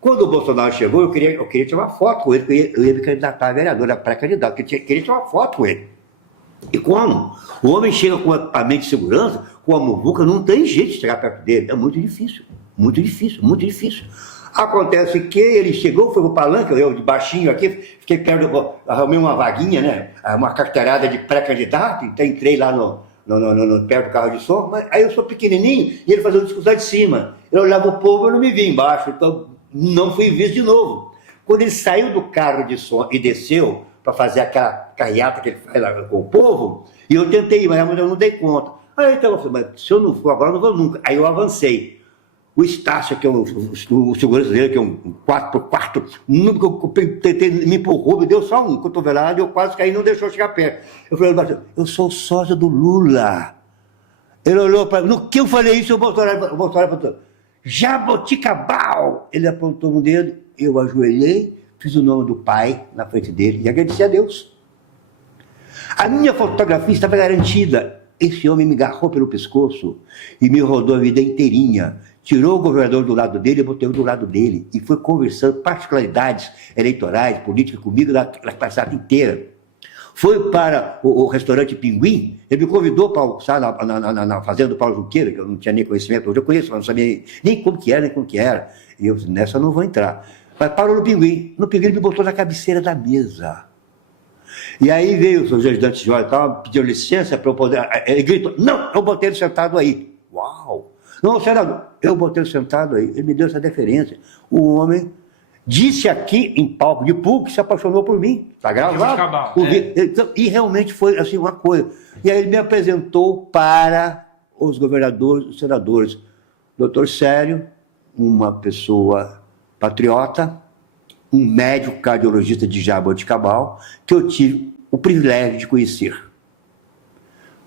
Quando o Bolsonaro chegou, eu queria tirar uma foto com ele, porque eu ia me candidatar a vereador, era pré-candidato, eu queria tirar uma foto com ele. E como? O homem chega com a mente de segurança, com a muvuca, não tem jeito de chegar perto dele. É muito difícil, muito difícil, muito difícil. Acontece que ele chegou, foi pro palanque, eu de baixinho aqui, fiquei perto, arrumei uma vaguinha, uma carteirada de pré-candidato, então entrei lá perto do carro de som, mas aí eu sou pequenininho e ele fazia um discurso lá de cima. Ele olhava o povo, eu não me via embaixo, então não fui visto de novo. Quando ele saiu do carro de som e desceu para fazer aquela carreata que ele faz lá com o povo, e eu tentei, mas eu não dei conta. Aí então eu falei, mas se eu não for agora, eu não vou nunca. Aí eu avancei. O Estácio, que é o segurança dele, que é um 4x4, me empurrou, me deu só um cotovelado, eu quase caí e não deixou chegar perto. Eu falei, eu sou sócio do Lula. Ele olhou para mim, no que eu falei isso, o Bolsonaro apontou, Jaboticabal! Ele apontou no dedo, eu ajoelhei, fiz o nome do pai na frente dele e agradeci a Deus. A minha fotografia estava garantida. Esse homem me agarrou pelo pescoço e me rodou a vida inteirinha. Tirou o governador do lado dele e botou eu do lado dele. E foi conversando particularidades eleitorais, políticas comigo na passada inteira. Foi para o restaurante Pinguim, ele me convidou para almoçar na fazenda do Paulo Junqueira, que eu não tinha nem conhecimento, hoje eu conheço, mas não sabia nem como que era. E eu disse, nessa eu não vou entrar. Mas parou no Pinguim. No Pinguim ele me botou na cabeceira da mesa. E aí veio o seu ajudante de hora e tal, pediu licença para eu poder... Ele gritou, não, eu botei ele sentado aí. Uau! Não, senador, eu botei ele sentado aí. Ele me deu essa deferência. O homem disse aqui em palco de público que se apaixonou por mim. Está gravado. E realmente foi assim uma coisa. E aí ele me apresentou para os governadores, os senadores. Doutor Sério, uma pessoa patriota, um médico cardiologista de Jaboticabal, que eu tive o privilégio de conhecer.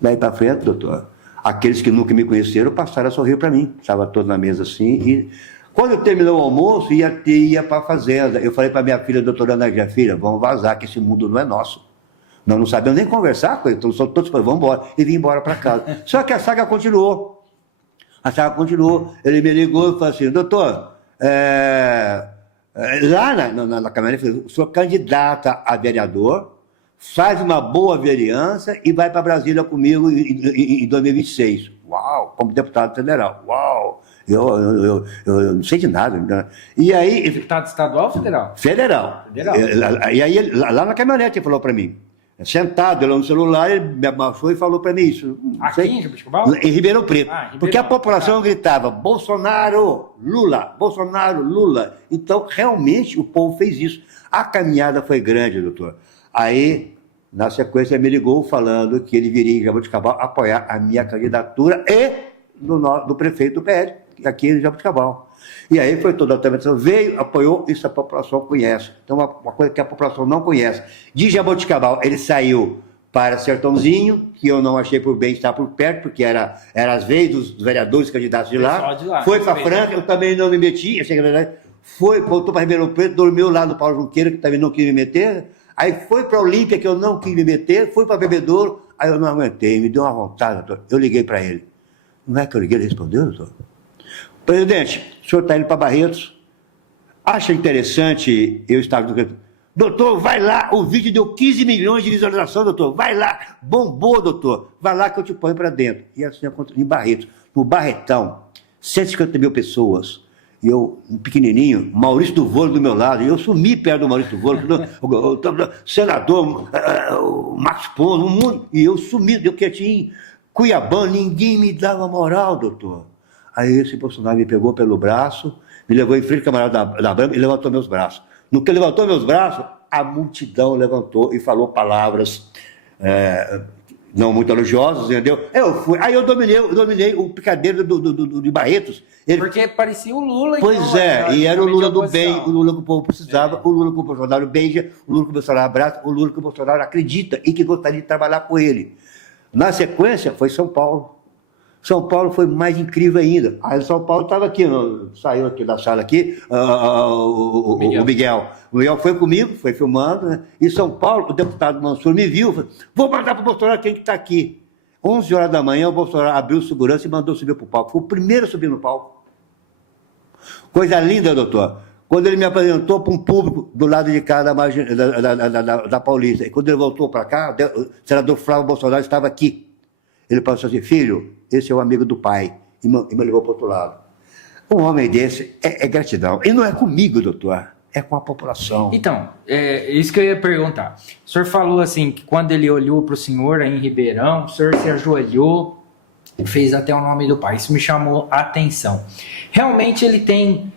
Daí para frente, doutor, aqueles que nunca me conheceram passaram a sorrir para mim. Estava todo na mesa assim. E quando terminou o almoço, ia para a fazenda. Eu falei para minha filha, doutora Ana Gia, filha, vamos vazar, que esse mundo não é nosso. Nós não sabemos nem conversar com ele, então só todos vamos embora. E vim embora para casa. Só que a saga continuou. Ele me ligou e falou assim, doutor, lá na Câmara, o senhor candidata a vereador, faz uma boa vereança e vai para Brasília comigo em 2026. Uau, como deputado federal. Uau, eu não sei de nada. Né? E aí... Deputado estadual ou federal? Federal. E aí, lá na caminhonete, ele falou para mim, sentado lá no celular, ele me abaixou e falou para mim isso. Aqui em Jaboticabal? Em Ribeirão Preto. Porque a população gritava, Bolsonaro, Lula, Bolsonaro, Lula. Então, realmente, o povo fez isso. A caminhada foi grande, doutor. Aí, na sequência, ele me ligou falando que ele viria em Jaboticabal apoiar a minha candidatura e do prefeito do PL, aqui em Jaboticabal. E aí foi toda a tramitação, veio, apoiou, isso a população conhece. Então, uma coisa que a população não conhece. De Jaboticabal, ele saiu para Sertãozinho, que eu não achei por bem estar por perto, porque era as vezes dos vereadores candidatos de lá. Foi para Franca, eu também não me meti, achei que era verdade. Voltou para Ribeirão Preto, dormiu lá no Paulo Junqueira, que também não quis me meter. Aí foi para Olímpia, que eu não quis me meter, foi para Bebedouro, aí eu não aguentei, me deu uma vontade, doutor. Eu liguei para ele. Não é que eu liguei, ele respondeu, doutor? Presidente, o senhor está indo para Barretos, acha interessante eu estar... Doutor, vai lá, o vídeo deu 15 milhões de visualização, doutor, vai lá, bombou, doutor, vai lá que eu te ponho para dentro. E assim aconteceu em Barretos, no Barretão, 150 mil pessoas, e eu, um pequenininho, Maurício do Volo do meu lado, e eu sumi perto do Maurício do Volo, o senador, o Marcos Polo, um mundo, e eu sumi, eu quietinho, Cuiabá, ninguém me dava moral, doutor. Aí esse Bolsonaro me pegou pelo braço, me levou em frente ao camarada da Branca e levantou meus braços. No que ele levantou meus braços, a multidão levantou e falou palavras não muito elogiosas, entendeu? Eu fui, aí eu dominei o picadeiro de Barretos. Porque parecia o Lula. Pois então, e era o Lula do bem, o Lula que o povo precisava, o Lula que o Bolsonaro beija, o Lula que o Bolsonaro abraça, o Lula que o Bolsonaro acredita e que gostaria de trabalhar com ele. Na sequência, foi São Paulo. São Paulo foi mais incrível ainda. Aí São Paulo estava aqui, saiu aqui da sala aqui, o Miguel. O Miguel foi comigo, foi filmando, né? E São Paulo, o deputado Mansur me viu, falou, vou mandar para o Bolsonaro quem que está aqui. 11 horas da manhã, o Bolsonaro abriu segurança e mandou subir para o palco. Foi o primeiro a subir no palco. Coisa linda, doutor. Quando ele me apresentou para um público do lado de cá da Paulista, e quando ele voltou para cá, o senador Flávio Bolsonaro estava aqui. Ele falou assim, filho, esse é o amigo do pai, e me levou para o outro lado. Um homem desse é gratidão. E não é comigo, doutor, é com a população. Então, isso que eu ia perguntar. O senhor falou assim, que quando ele olhou para o senhor aí em Ribeirão, o senhor se ajoelhou, fez até o nome do pai. Isso me chamou a atenção. Realmente ele tem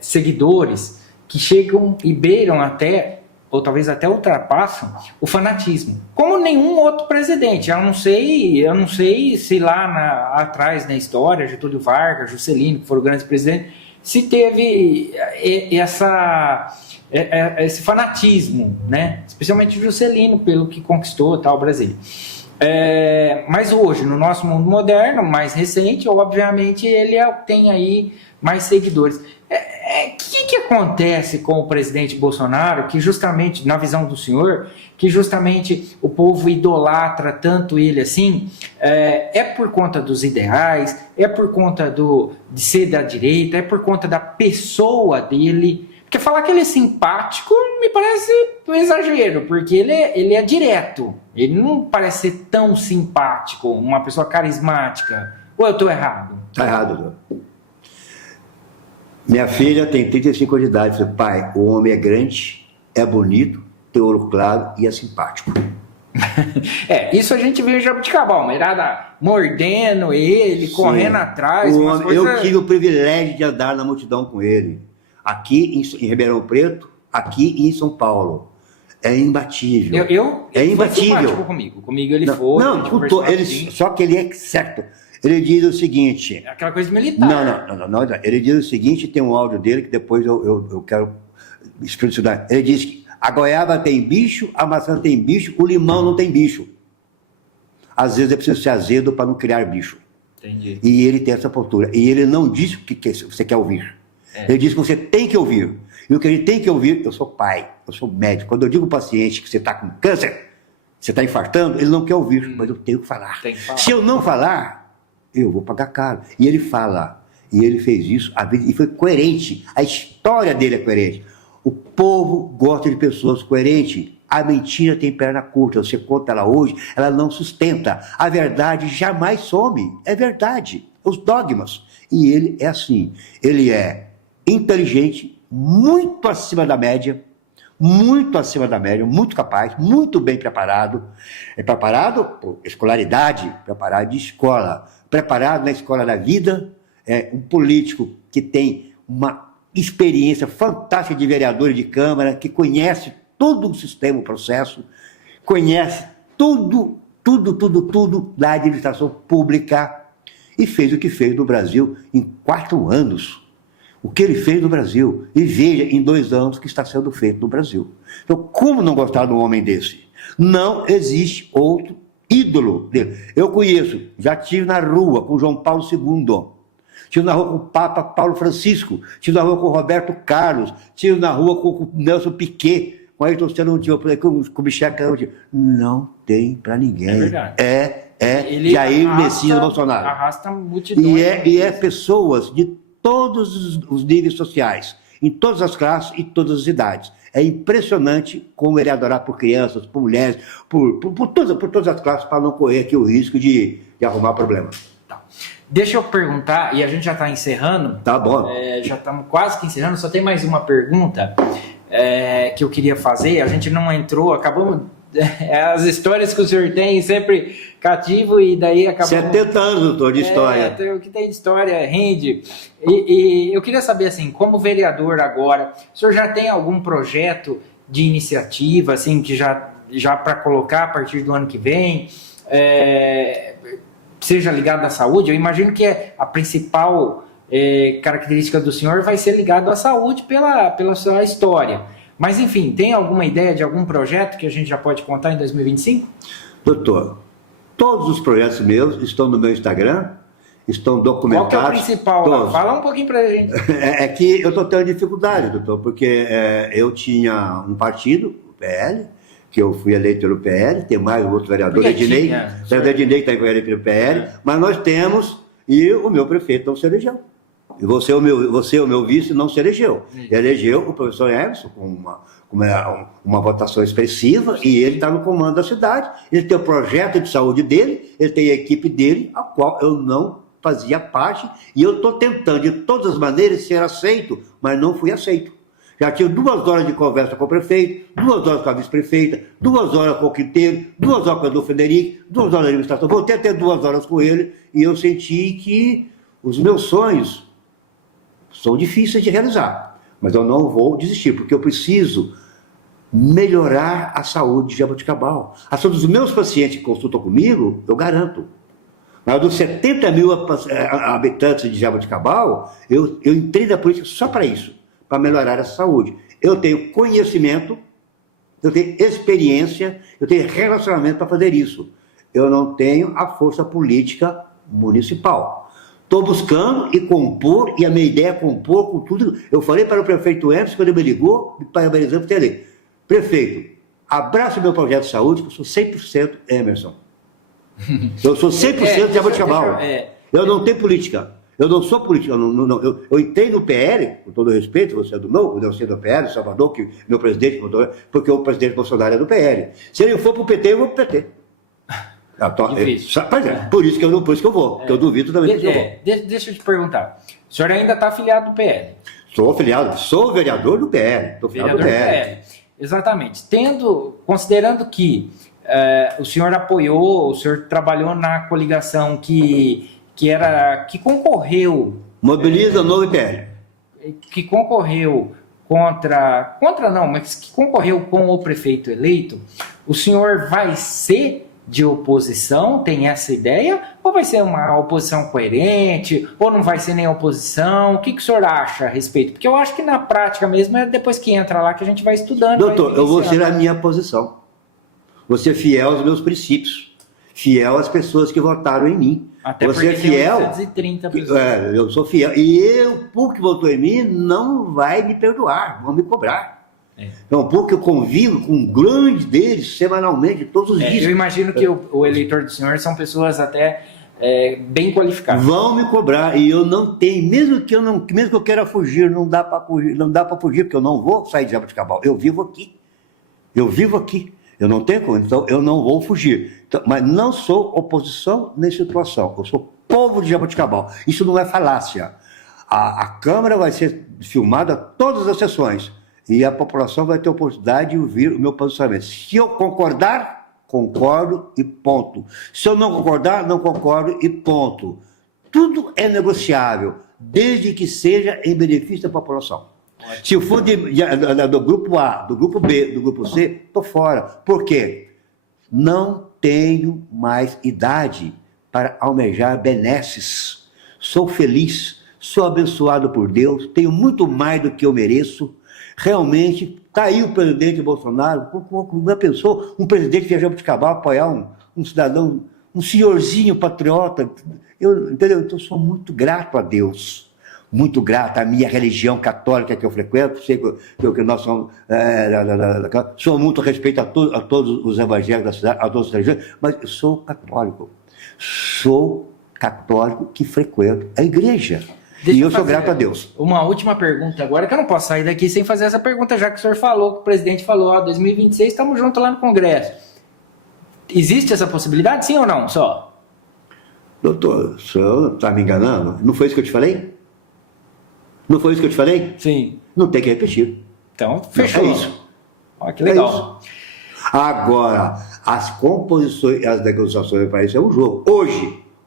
seguidores que chegam e beiram até, ou talvez até ultrapassam, o fanatismo. Como nenhum outro presidente. Eu não sei se lá atrás na história, Getúlio Vargas, Juscelino, que foram grandes presidentes, se teve esse fanatismo, né? Especialmente o Juscelino, pelo que conquistou tal, o Brasil. Mas hoje, no nosso mundo moderno, mais recente, obviamente, ele tem aí mais seguidores. O que acontece com o presidente Bolsonaro, que justamente, na visão do senhor, que justamente o povo idolatra tanto ele assim, é por conta dos ideais, é por conta de ser da direita, é por conta da pessoa dele? Porque falar que ele é simpático me parece um exagero, porque ele é direto, ele não parece ser tão simpático, uma pessoa carismática. Ou eu estou errado? Está errado, doutor. Minha filha tem 35 anos de idade. Falei, pai, o homem é grande, é bonito, tem olho claro e é simpático. Isso a gente vê em Jabuticabal, uma irada mordendo ele, sim, correndo atrás. Eu tive o privilégio de andar na multidão com ele. Aqui em Ribeirão Preto, aqui em São Paulo. É imbatível. É imbatível. Comigo ele foi. Não, só que ele é certo. Ele diz o seguinte... Aquela coisa militar. Não. Ele diz o seguinte, tem um áudio dele que depois eu quero explicar. Ele diz que a goiaba tem bicho, a maçã tem bicho, o limão não tem bicho. Às vezes é preciso ser azedo para não criar bicho. Entendi. E ele tem essa postura. E ele não diz o que você quer ouvir. Ele diz que você tem que ouvir. E o que ele tem que ouvir, eu sou pai, eu sou médico. Quando eu digo ao paciente que você está com câncer, você está infartando, ele não quer ouvir, mas eu tenho que falar. Se eu não falar, eu vou pagar caro. E ele fala. E ele fez isso, e foi coerente. A história dele é coerente. O povo gosta de pessoas coerentes. A mentira tem perna curta. Você conta ela hoje, ela não sustenta. A verdade jamais some. É verdade. Os dogmas. E ele é assim. Ele é inteligente, muito acima da média, muito capaz, muito bem preparado. É preparado por escolaridade, preparado de escola, preparado na escola da vida. É um político que tem uma experiência fantástica de vereador e de Câmara, que conhece todo o sistema, o processo, conhece tudo da administração pública e fez o que fez no Brasil em 4 anos. O que ele fez no Brasil. E veja, em 2 anos, o que está sendo feito no Brasil. Então, como não gostar de um homem desse? Não existe outro ídolo dele. Eu conheço, já estive na rua com João Paulo II, estive na rua com o Papa Paulo Francisco, estive na rua com o Roberto Carlos, estive na rua com o Nelson Piquet, com Ayrton Senna, com o Michel Campos. Não tem para ninguém. É verdade. Ele Jair Messias Bolsonaro. Arrasta multidões. E é pessoas de todos os níveis sociais, em todas as classes e todas as idades. É impressionante como ele é adorado por crianças, por mulheres, por todas as classes, para não correr aqui o risco de arrumar problema. Tá. Deixa eu perguntar, e a gente já está encerrando. Tá bom. Já estamos quase que encerrando, só tem mais uma pergunta que eu queria fazer. A gente não entrou, acabamos... As histórias que o senhor tem sempre cativo e daí acabamos... 70 anos, doutor, de história. O que tem de história rende. E eu queria saber, assim, como vereador agora, o senhor já tem algum projeto de iniciativa, assim, que já para colocar a partir do ano que vem, seja ligado à saúde? Eu imagino que a principal característica do senhor vai ser ligado à saúde pela sua história. Mas, enfim, tem alguma ideia de algum projeto que a gente já pode contar em 2025? Doutor, todos os projetos meus estão no meu Instagram, estão documentados. Qual que é o principal? Todos. Fala um pouquinho para a gente. É que eu estou tendo dificuldade, doutor, porque eu tinha um partido, o PL, que eu fui eleito pelo PL, tem mais um outro vereador, Ednei, o vereador Ednei está eleito pelo PL, mas nós temos, e o meu prefeito não se elegeu. E você, o meu vice, não se elegeu. Elegeu o professor Emerson com uma votação expressiva e ele está no comando da cidade. Ele tem o projeto de saúde dele, ele tem a equipe dele, a qual eu não fazia parte. E eu estou tentando, de todas as maneiras, ser aceito, mas não fui aceito. Já tive 2 horas de conversa com o prefeito, 2 horas com a vice-prefeita, 2 horas com o Quinteiro, 2 horas com o Edu Federico, 2 horas de administração. Voltei a ter 2 horas com ele e eu senti que os meus sonhos são difíceis de realizar, mas eu não vou desistir, porque eu preciso melhorar a saúde de Jaboticabal. A saúde dos meus pacientes que consultam comigo, eu garanto. Mas dos 70 mil habitantes de Jaboticabal, eu entrei na política só para isso, para melhorar essa saúde. Eu tenho conhecimento, eu tenho experiência, eu tenho relacionamento para fazer isso. Eu não tenho a força política municipal. Estou buscando e compor, e a minha ideia é compor com tudo. Eu falei para o prefeito Emerson, quando ele me ligou, me parabenizando por ter. Prefeito, abraça o meu projeto de saúde, que eu sou 100% Emerson. Eu sou 100% de Jaboticabal. Eu não tenho política. Eu não sou político. Eu entrei no PL, com todo respeito, você é do meu, eu sei do PL, Salvador, que meu presidente, porque o presidente Bolsonaro é do PL. Se ele for para o PT, eu vou para o PT. Por isso que eu vou, porque eu duvido também que eu vou. Deixa eu te perguntar. O senhor ainda está afiliado do PL? Sou afiliado, sou vereador do PL. Vereador do PL. Exatamente. Considerando que o senhor apoiou, o senhor trabalhou na coligação que concorreu... Mobiliza Novo PL. Que concorreu mas que concorreu com o prefeito eleito, o senhor vai ser de oposição, tem essa ideia? Ou vai ser uma oposição coerente? Ou não vai ser nem oposição? O que o senhor acha a respeito? Porque eu acho que na prática mesmo é depois que entra lá que a gente vai estudando. Doutor, eu vou ser a minha posição. Vou ser fiel aos meus princípios. Fiel às pessoas que votaram em mim. Até você é fiel. 830 pessoas. Eu sou fiel. E o público que votou em mim não vai me perdoar, vão me cobrar. Então, porque eu convivo com um grande deles semanalmente, todos os dias. Eu imagino que o eleitor do senhor são pessoas até bem qualificadas. Vão me cobrar, e eu não tenho, mesmo que eu queira fugir, não dá para fugir, porque eu não vou sair de Jaboticabal. Eu vivo aqui. Eu não tenho como, então eu não vou fugir. Então, mas não sou oposição nem situação. Eu sou povo de Jaboticabal. Isso não é falácia. A Câmara vai ser filmada todas as sessões. E a população vai ter a oportunidade de ouvir o meu posicionamento. Se eu concordar, concordo e ponto. Se eu não concordar, não concordo e ponto. Tudo é negociável, desde que seja em benefício da população. Se for do grupo A, do grupo B, do grupo C, estou fora. Por quê? Não tenho mais idade para almejar benesses. Sou feliz, sou abençoado por Deus, tenho muito mais do que eu mereço. Realmente, está aí o presidente Bolsonaro, uma pessoa, um presidente de Jaboticabal apoiar um cidadão, um senhorzinho patriota, entendeu? Então, eu sou muito grato a Deus, muito grato à minha religião católica que eu frequento, sei que nós somos, sou muito respeito a todos os evangélicos da cidade, a todas as religiões, mas eu sou católico que frequento a igreja. E eu sou grato a Deus. Uma última pergunta agora, que eu não posso sair daqui sem fazer essa pergunta, já que o senhor falou, que o presidente falou, 2026 estamos juntos lá no Congresso. Existe essa possibilidade, sim ou não, só? Doutor, o senhor está me enganando? Não foi isso que eu te falei? Não foi isso que eu te falei? Sim. Não tem que repetir. Então, fechou. É isso. Olha que legal. Agora, as composições, as negociações para isso é um jogo.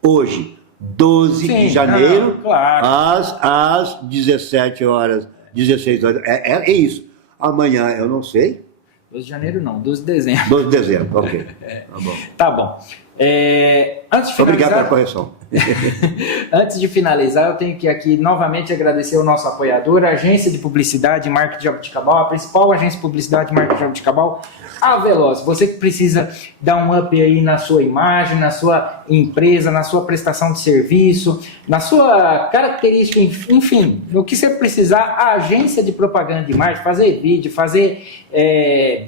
Hoje, 12 de janeiro, claro. às 17 horas, 16 horas. É isso. Amanhã eu não sei. 12 de janeiro não, 12 de dezembro. 12 de dezembro, ok. Tá bom. Tá bom. Antes de finalizar, obrigado pela correção. Antes de finalizar, eu tenho que aqui novamente agradecer ao nosso apoiador, a Agência de Publicidade e Marketing de Jaboticabal, a principal agência de publicidade e marketing de Jaboticabal, a Veloz. Você que precisa dar um up aí na sua imagem, na sua empresa, na sua prestação de serviço, na sua característica, enfim, o que você precisar, a agência de propaganda de marketing, fazer vídeo, fazer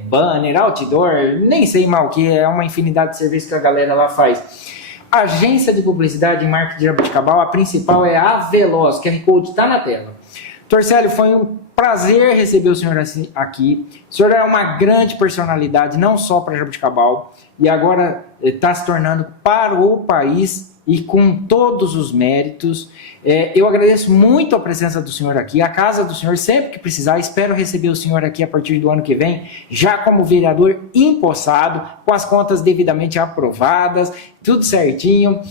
banner, outdoor, nem sei mal o que, é uma infinidade de serviços que a galera lá faz. A agência de publicidade e marketing de Jaboticabal, a principal é a Veloz, que QR Code está na tela. Torcélio, foi um prazer receber o senhor aqui. O senhor é uma grande personalidade, não só para Jaboticabal, e agora está se tornando para o país e com todos os méritos. Eu agradeço muito a presença do senhor aqui, a casa do senhor, sempre que precisar. Espero receber o senhor aqui a partir do ano que vem, já como vereador empossado, com as contas devidamente aprovadas, tudo certinho,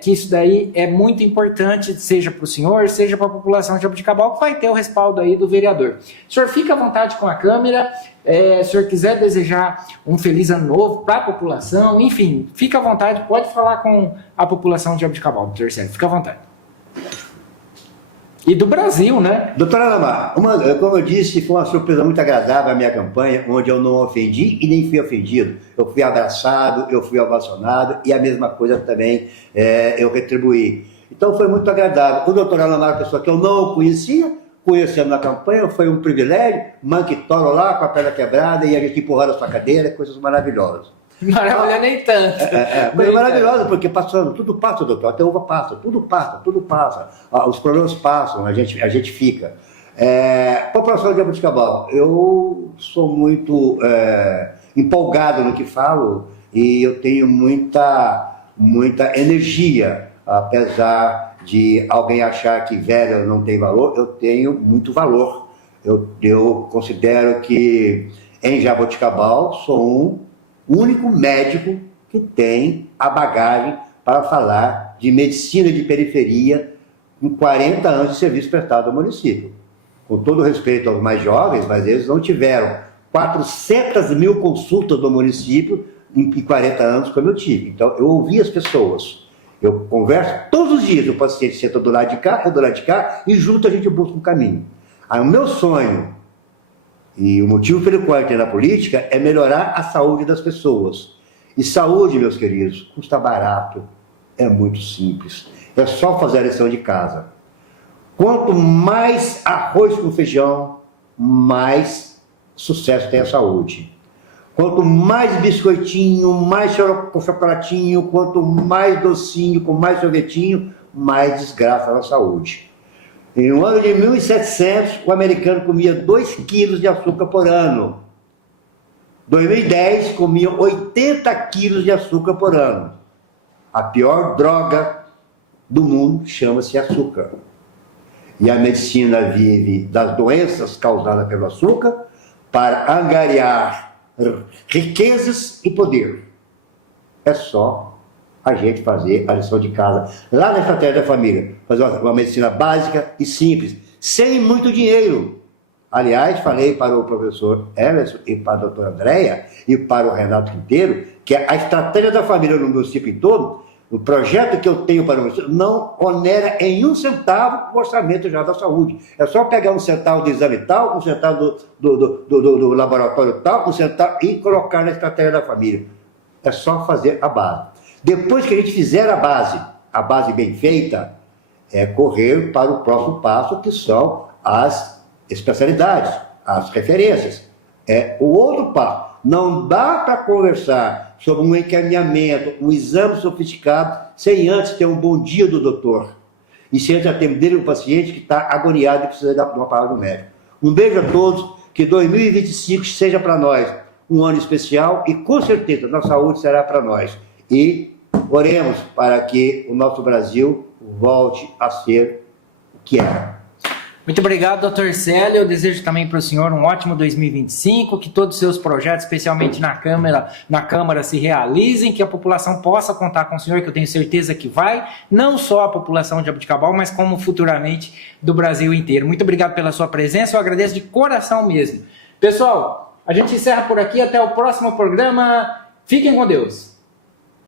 que isso daí é muito importante, seja para o senhor, seja para a população de Jaboticabal, que vai ter o respaldo aí do vereador. O senhor fica à vontade com a câmera, se o senhor quiser desejar um feliz ano novo para a população, enfim, fica à vontade, pode falar com a população de Jaboticabal, doutor Sérgio, fica à vontade. E do Brasil, né? Doutora Alamar, como eu disse, foi uma surpresa muito agradável a minha campanha, onde eu não ofendi e nem fui ofendido. Eu fui abraçado, eu fui ovacionado e a mesma coisa também eu retribuí. Então foi muito agradável. O doutor Alamar é uma pessoa que eu não conhecia, conhecendo na campanha, foi um privilégio, manquitoro lá com a perna quebrada e a gente empurrando a sua cadeira, coisas maravilhosas. Maravilha nem tanto. Coisa maravilhosa, porque passando, tudo passa, doutor, até uva passa, tudo passa. Os problemas passam, a gente fica. População de Jaboticabal, eu sou muito empolgado no que falo e eu tenho muita energia, apesar de alguém achar que velho não tem valor, eu tenho muito valor. Eu considero que em Jaboticabal sou um único médico que tem a bagagem para falar de medicina de periferia com 40 anos de serviço prestado ao município. Com todo respeito aos mais jovens, mas eles não tiveram 400 mil consultas do município em 40 anos como eu tive. Então, eu ouvi as pessoas. Eu converso todos os dias, o paciente senta do lado de cá, eu do lado de cá, e junto a gente busca um caminho. Aí, o meu sonho, e o motivo pelo qual eu entrei na política, é melhorar a saúde das pessoas. E saúde, meus queridos, custa barato, é muito simples. É só fazer a lição de casa. Quanto mais arroz com feijão, mais sucesso tem a saúde. Quanto mais biscoitinho, mais chocolatinho, quanto mais docinho, com mais sorvetinho, mais desgraça na saúde. Em um ano de 1700, o americano comia 2 quilos de açúcar por ano. Em 2010, comia 80 quilos de açúcar por ano. A pior droga do mundo chama-se açúcar. E a medicina vive das doenças causadas pelo açúcar para angariar riquezas e poder. É só a gente fazer a lição de casa lá na Estratégia da Família, fazer uma medicina básica e simples, sem muito dinheiro. Aliás, falei para o professor Emerson e para a doutora Andréia e para o Renato Quinteiro que a Estratégia da Família no município em todo, o projeto que eu tenho para o município, não onera em 1 centavo o orçamento já da saúde. É só pegar 1 centavo do exame tal, 1 centavo do laboratório tal, 1 centavo e colocar na Estratégia da Família. É só fazer a base. Depois que a gente fizer a base bem feita, é correr para o próximo passo, que são as especialidades, as referências. É o outro passo. Não dá para conversar sobre um encaminhamento, um exame sofisticado, sem antes ter um bom dia do doutor. E sem antes atender o paciente que está agoniado e precisa de uma palavra do médico. Um beijo a todos, que 2025 seja para nós um ano especial e com certeza a saúde será para nós. E oremos para que o nosso Brasil volte a ser o que era. Muito obrigado, doutor Célio. Eu desejo também para o senhor um ótimo 2025, que todos os seus projetos, especialmente na Câmara, se realizem, que a população possa contar com o senhor, que eu tenho certeza que vai, não só a população de Jaboticabal, mas como futuramente do Brasil inteiro. Muito obrigado pela sua presença, eu agradeço de coração mesmo. Pessoal, a gente encerra por aqui, até o próximo programa. Fiquem com Deus.